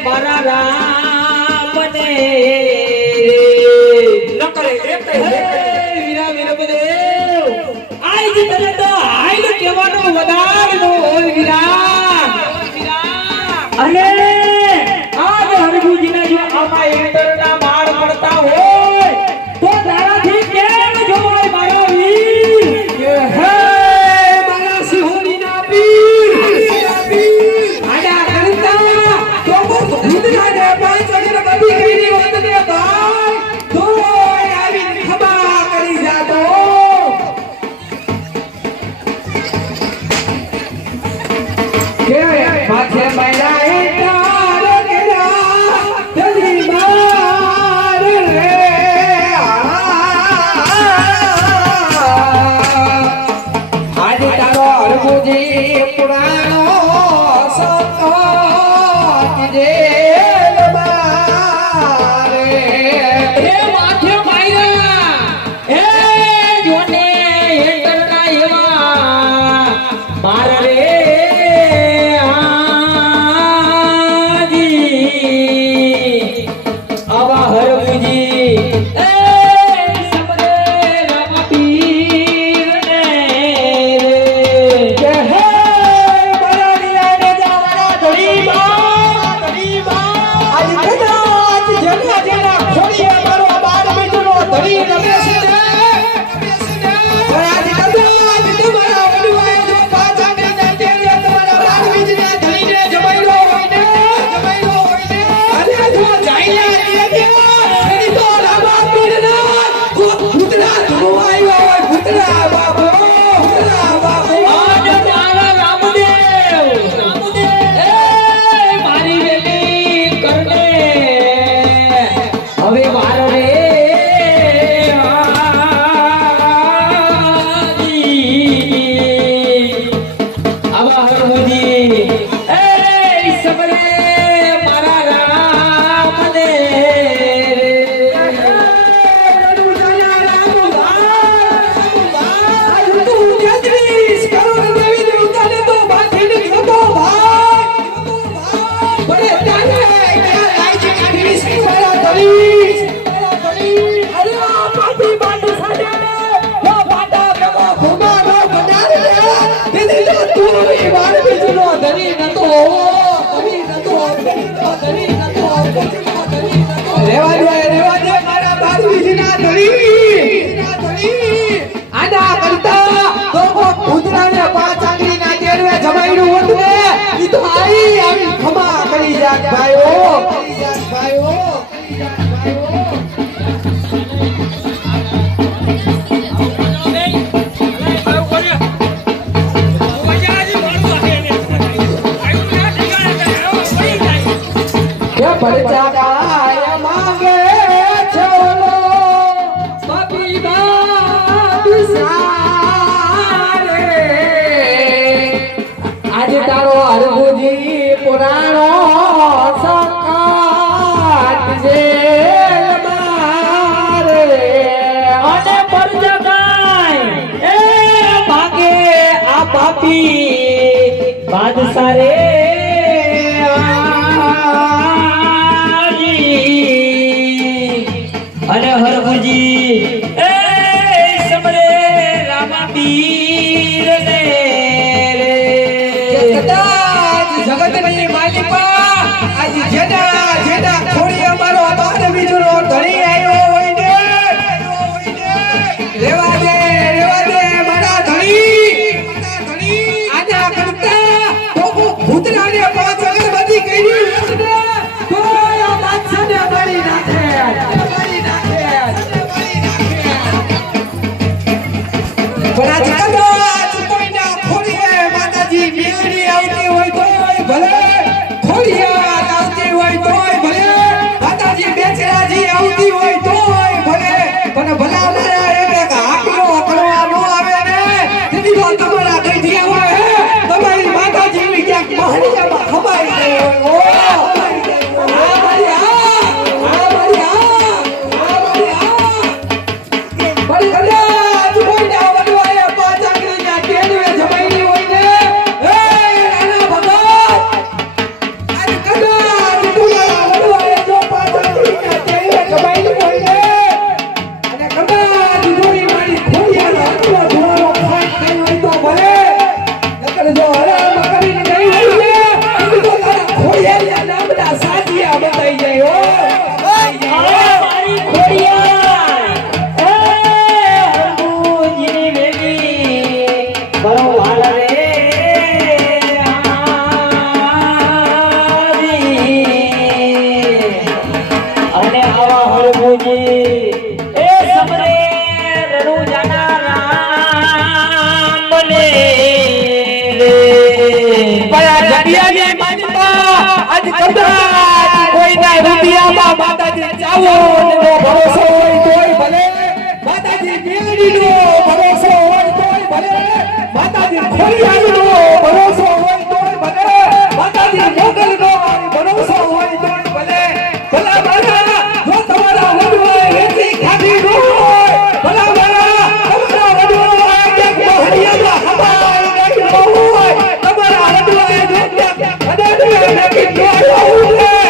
મારા રામને ન કરે એક વીરા વીરબદેવ આઈ જી તને તો આઈ કેવાનો વધાર નો હોય વીરા અને આજ હરગુજીના જો આમાં એન્ટરના માળ પડતા હોય તો તારાથી કેમ જોવાય મારો વીર કે હે મારા સિંહોરીના પીર આડા કરતા તો ભૂતનાને પાંચ વગર બધી કઈની વાત ને ભાઈ તો આવી ખબા કરી જાતો કે માથે મૈલા તારો કેરા તેરી માર રે આજ તારો અરબુજી પુરાણો સત જેલ મારે એ માથે માયરા એ જોને એન્ટરના એવા માર રે હાજી આવા હરગુજી એ સબરે રામ પીર ને કે હે બરાડીયા ને જાવાના ધણી માં બાપી બાદશાહ રે અને હરભુજી એ સમરે રામાપીર ને કદાચ જગતની માલિકા આજ જેના જેના થોડી અમારો બાદ બીજોનો ધણી આવ્યો હોય ને રેવા દે મારા ધણી આના કરતા તો ભૂતરાને પાંચ અગરબત્તી કરી ને તો આ બાદશાહને મારી નાખે પણ આજ કદાચ કોઈના ખોડીએ માતાજી મેળવી આવતી હોય તોય ભલે ખોડિયાર આવતી હોય તોય ભલે માતાજી બેચરાજી આવતી હોય તોય ભલે પણ ભલા મારા એક હાકનો કરવા નો આવે ને તેથી તો તમારા કઈ હોય તમારી માતાજી ક્યાંક મહલિયામાં ખમાઈ ગઈ હોય માતાજી ચાવો નો ભરોસો હોય તોય ભલે માતાજી મેળડીનો ભરોસો હોય તોય ભલે માતાજી ખોડિયાનો ભરોસો હોય તોય ભલે માતાજી મોગલનો ભરોસો હોય તોય ભલે ભલા મારા જો તમારા વડવાએ વેચી ખાધી ન હોય ભલા મારા તમારા વડવાએ એક મહડિયામાં હમાઈ ગઈ હોય તમારા વડવાએ જો અડે વેચી જોયો હોય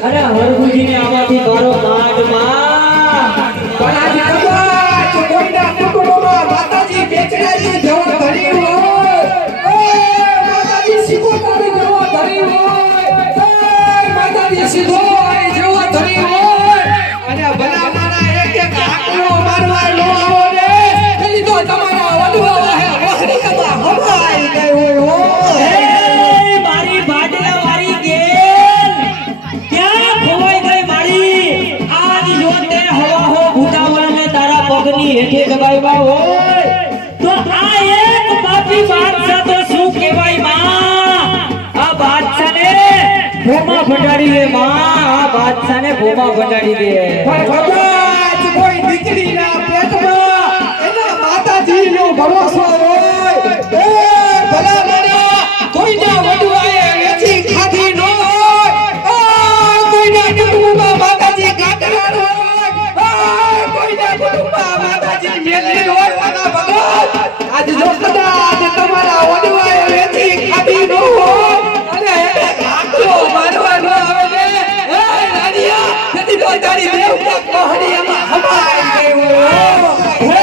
અરે હરભુજીને આમાંથી મારો માંડમાં પણ આજે કદાચ કોઈના કુટુંબમાં માતાજી બેચરાજી જેવો ધણી હોય માતાજી સિકોતરી જેવો ધણી હોય માતાજી સિધોઈ જેવો ધણી હોય અને ભલા મારા એક આંકડો મારવા નો આવો ને એની તો તમારા વડવા વહડીમાં હમાઈ ગઈ હોય હે મારી ભાડલા વાળી ગેલ ક્યાં ખોવાઈ ગઈ મારી આજ જોતે હવા હો ભૂતાવળ મે તારા પગની હેઠે દબાવ્યા હોય તો આ એક પાપી બાદશાહ તો શું કહેવાય માં આ બાદશાહને ભૂમા ભંડારી દે માં આ બાદશાહને ભૂમા ભંડારી દે પણ કદાચ કોઈ દીકરીના પેટમાં એના માતાજીનો ભરોસો હોય એ ભલા મારા કોઈના વડવાએ વેચી ખાધી ન હોય કોઈના કુટુંબમાં માતાજી ગાંઠાણ હોય કોઈના કુટુંબમાં માતાજી મેલી હોય આના ભગત આજ જો કદાચ તમારા વડવાએ વેચી ખાધી ન હોય અને એક આંકડો મારવાનો આવે ને એ રાનિયા તેથી તો તારી દેવતા મહડિયામાં હમાઈ ગઈ હોય હે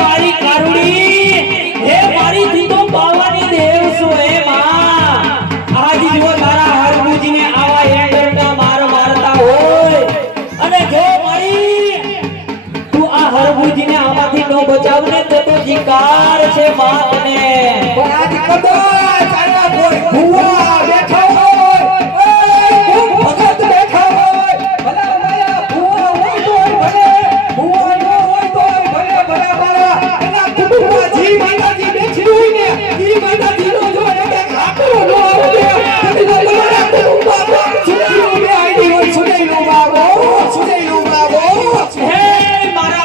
મારી કારુડી હે મારી જીતો પાવાની દેવ છો હે માં આજ જો તારા હરભુજીને આવા એંગલના માર મારતા હોય અને જો મારી તું આ હરભુજીને આમાંથી નો બચાવને તો ધિકાર છે માં તને પણ આજ કદાચ આયા કોઈ ભૂવા બેઠો હોય કોઈ ભગત બેઠો હોય ભલા માયા ભૂવા હોય તોય ભલે ભૂવા ન હોય તોય ભલે ભલા મારા એના કુટુંબમાં જી માતાજી બેઠી હોય ને ઈ માતાજીનો જો એક આંકડો ન આવે તેથી તો તમારા કુટુંબમાં સુખીઓ બે આઈડી હોય સુજઈનો બાબો હે મારા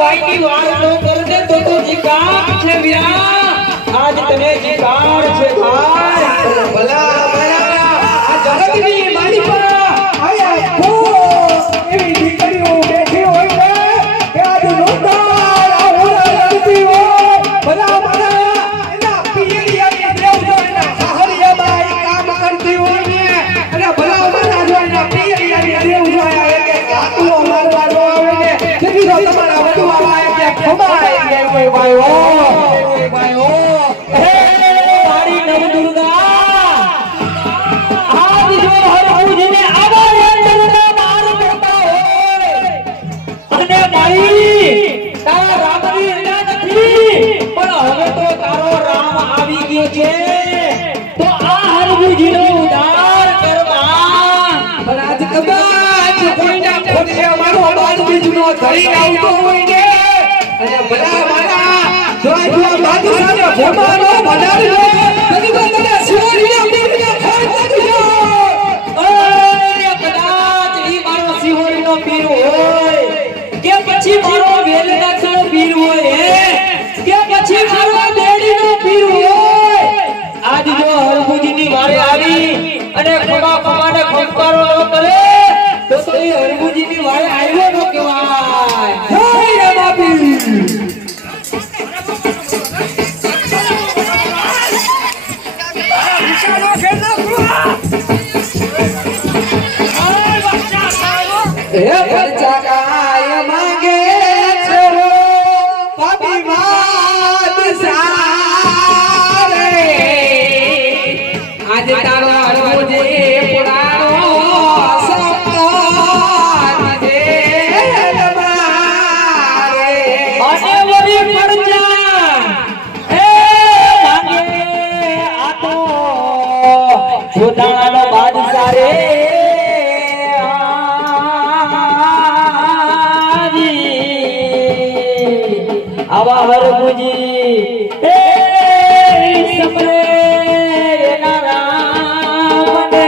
ભાઈની વાત ન કરને તો જીકાર છે વીરા, આજ તને જીકાર છે ભાઈ. ભલા ભલા આ જગતની મારી પર આયા કો એવી દીકરીઓ બેઠી હોય ને કે આજ નોંધાર આવું લડતી હોય. ભલા ભલા એના પિયરિયાની દેવજો એના સહરિયામાં કામ કરતી હોય ને અને ભલા ભલા જો એના પિયરિયાની દેવજો એક એક આટલો મારવાનો આવે ને તેથી તો તમારા વડવાળા એક એક ખમાય કે કોઈ ભાઈઓ હે મારી નવદુર્ગા, આજ જો હરભુજીને આવો વેંદના માર દેતા હોય અને મારી તારા રામની રજા નથી, પણ હવે તો તારો રામ આવી ગયો છે, તો આ હરભુજીનો ઉદ્ધાર કરવા. પણ આજ કદાચ કોઈના ખોટે અમારો બાદ બીજનો ધરી આવતો હોય ને અને ભલા મારા જો બાજુ સાથે ભોમાનો બનાવ્યો કદી તો તને સિહોરીના પીરના ખાઈ નાખજો. અરે કદાચ ઈ મારો સિંહોરીનો પીર હોય કે પછી મારો વેલનાથનો પીર હોય કે પછી મારો દેડીનો પીર હોય, આજ જો હરભુજીની વારે આવી અને ખમા ખમાને ખંકારો ન કરે તો એ હરભુજીની વારે આવ્યો ન કહેવાય. હે રામાપીર હે પરચા કાય માંગે છે પાપી માત સારે આજ તારો હરભુજે પુરાણો સપના દે મારે અને વળી પરજા એ માંગે આ તો જોતાનો બાદશાહ રે. આવા હરભુજી એ સપરે એના રામને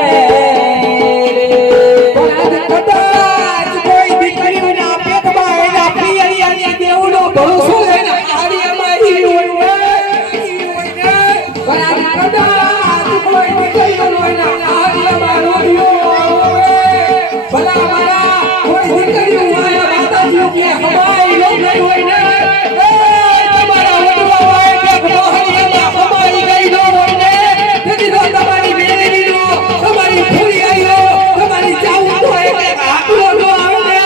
કદાચ કોઈ દીકરીઓના પેટમાં એના પિયરિયાની દેવનો ભરોસો લઈને આડિયામાં ઈ હોય ને પણ કદાચ કોઈ દીકરીઓનો એના આડિયામાં રોડિયો હોય ભલા ભલા કોઈ દીકરીઓ હોય માતાજીઓ કે હવાઈ રોડી હોય ને તમારા વડવા હોય કે બહારિયામાં હવાઈ ગઈ ન હોય ને તેથી તો તમારી બેરીનો તમારી ફૂલી આઈનો તમારી ચાવું તો એક એક આટલો ન આવે ને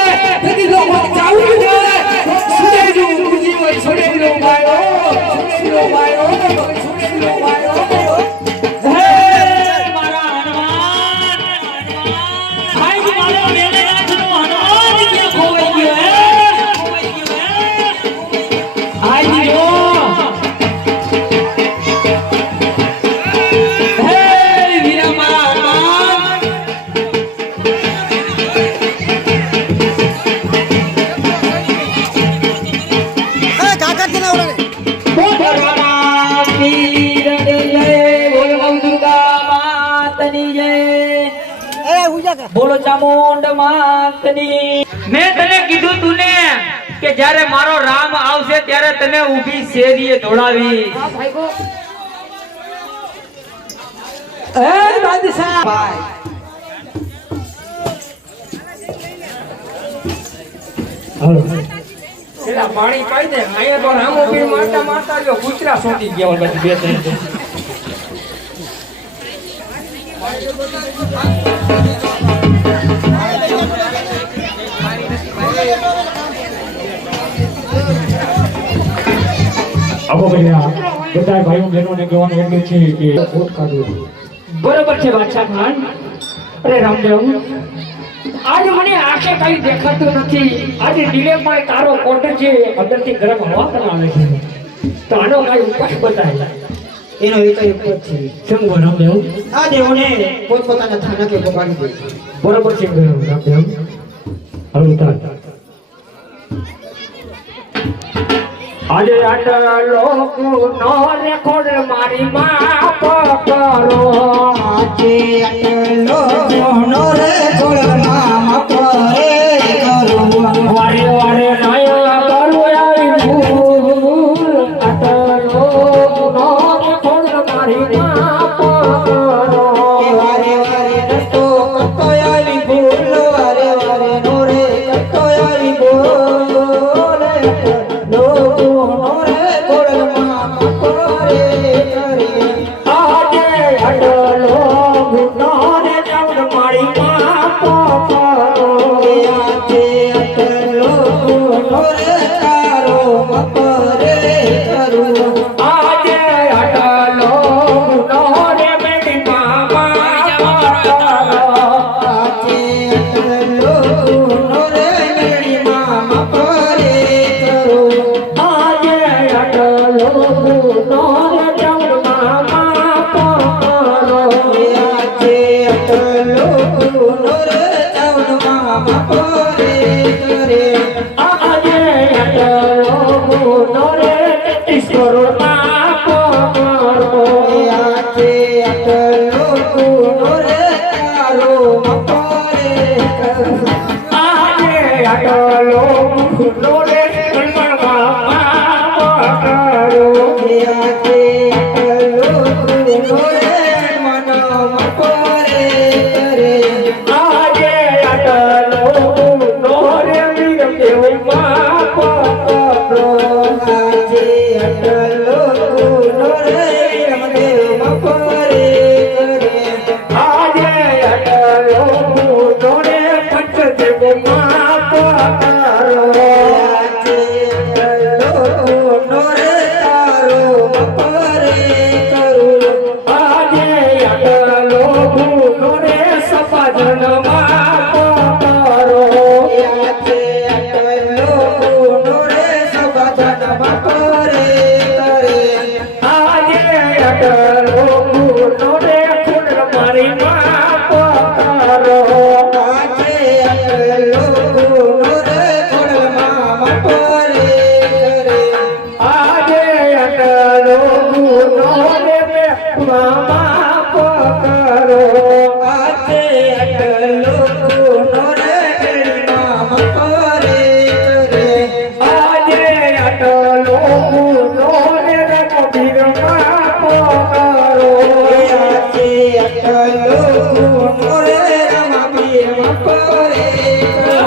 તેથી તો કોઈ ચાવું ન આવે સુનેજો ઉજી હોય સુનેજો ભાઈઓ સુનેજો ભાઈઓ સુનેજો ભાઈઓ હે મારા હનુમાન, આજ મારો વેલનાથનો હનુમાન ક્યાં ખોવાઈ ગયો હે? આજ જો હે વીરા મારા હનુમાન, બોલવાના પીર જય, બોલો નવદુર્ગા માતની જય, બોલો ચામુંડ માતની. મેં તને કીધું તું ને કે જ્યારે મારો રામ આવશે ત્યારે તને ઊભી શેરીએ દોડાવી. એ બાદશાહ ભાઈ પેલા પાણી પાઈ દે, અહીંયા તો રામો પીર મારતા મારતા જો કૂતરા સોટી ગયા હોય બધી બે ત્રણ. આવો ભૈયા બધા ભાઈઓ બહેનોને કહેવાનું એટલું છે કે વોટ કાઢો. બરોબર છે બાદશાહ ખાન. અરે રામદેવ, આજે મને આંખે કઈ દેખાતું નથી. આજે દિલેમાં તારો કોટ છે, અંદરથી ગરમ હવા પણ આવે છે, તો આનો કઈ ઉપાય બતાય. એનો એ તો એક જ છે શું રામદેવ? આ દેવોને પોતપોતાના થાનકે પકડી દે. બરોબર છે રામદેવ. હવે ઉતાર. આજે આટલો નો રેકોર્ડ મારી માફ કરો. આજે આટલો નો રેકોર્ડ માફ કરે કરું. વારે વારે નયા કરું અટલો કુનો રે રમદેવ મફરે કરે આજે અટલો કુનો રે પંચદેવ માં પકારો આજે અટલો કુનો રે તારો મફરે કરું આજે અટલો કુનો રે સપાજન માં પકારો આજે અટલો કુનો રે સબધન મફરે કરે આજે અટલો કુનો રે કુંડલ મારી માં પકારો આજે અટલો કુનો રે ખોળમાં મફરે કરે આજે અટલો કુનો રે માં પકારો આજે અટલો કુનો રે કેળમાં મફરે કરે આજે અટલો કુનો રે રઘુવીર માં પકારો આજે અટલો કુનો રે રમવીર મફરે કરે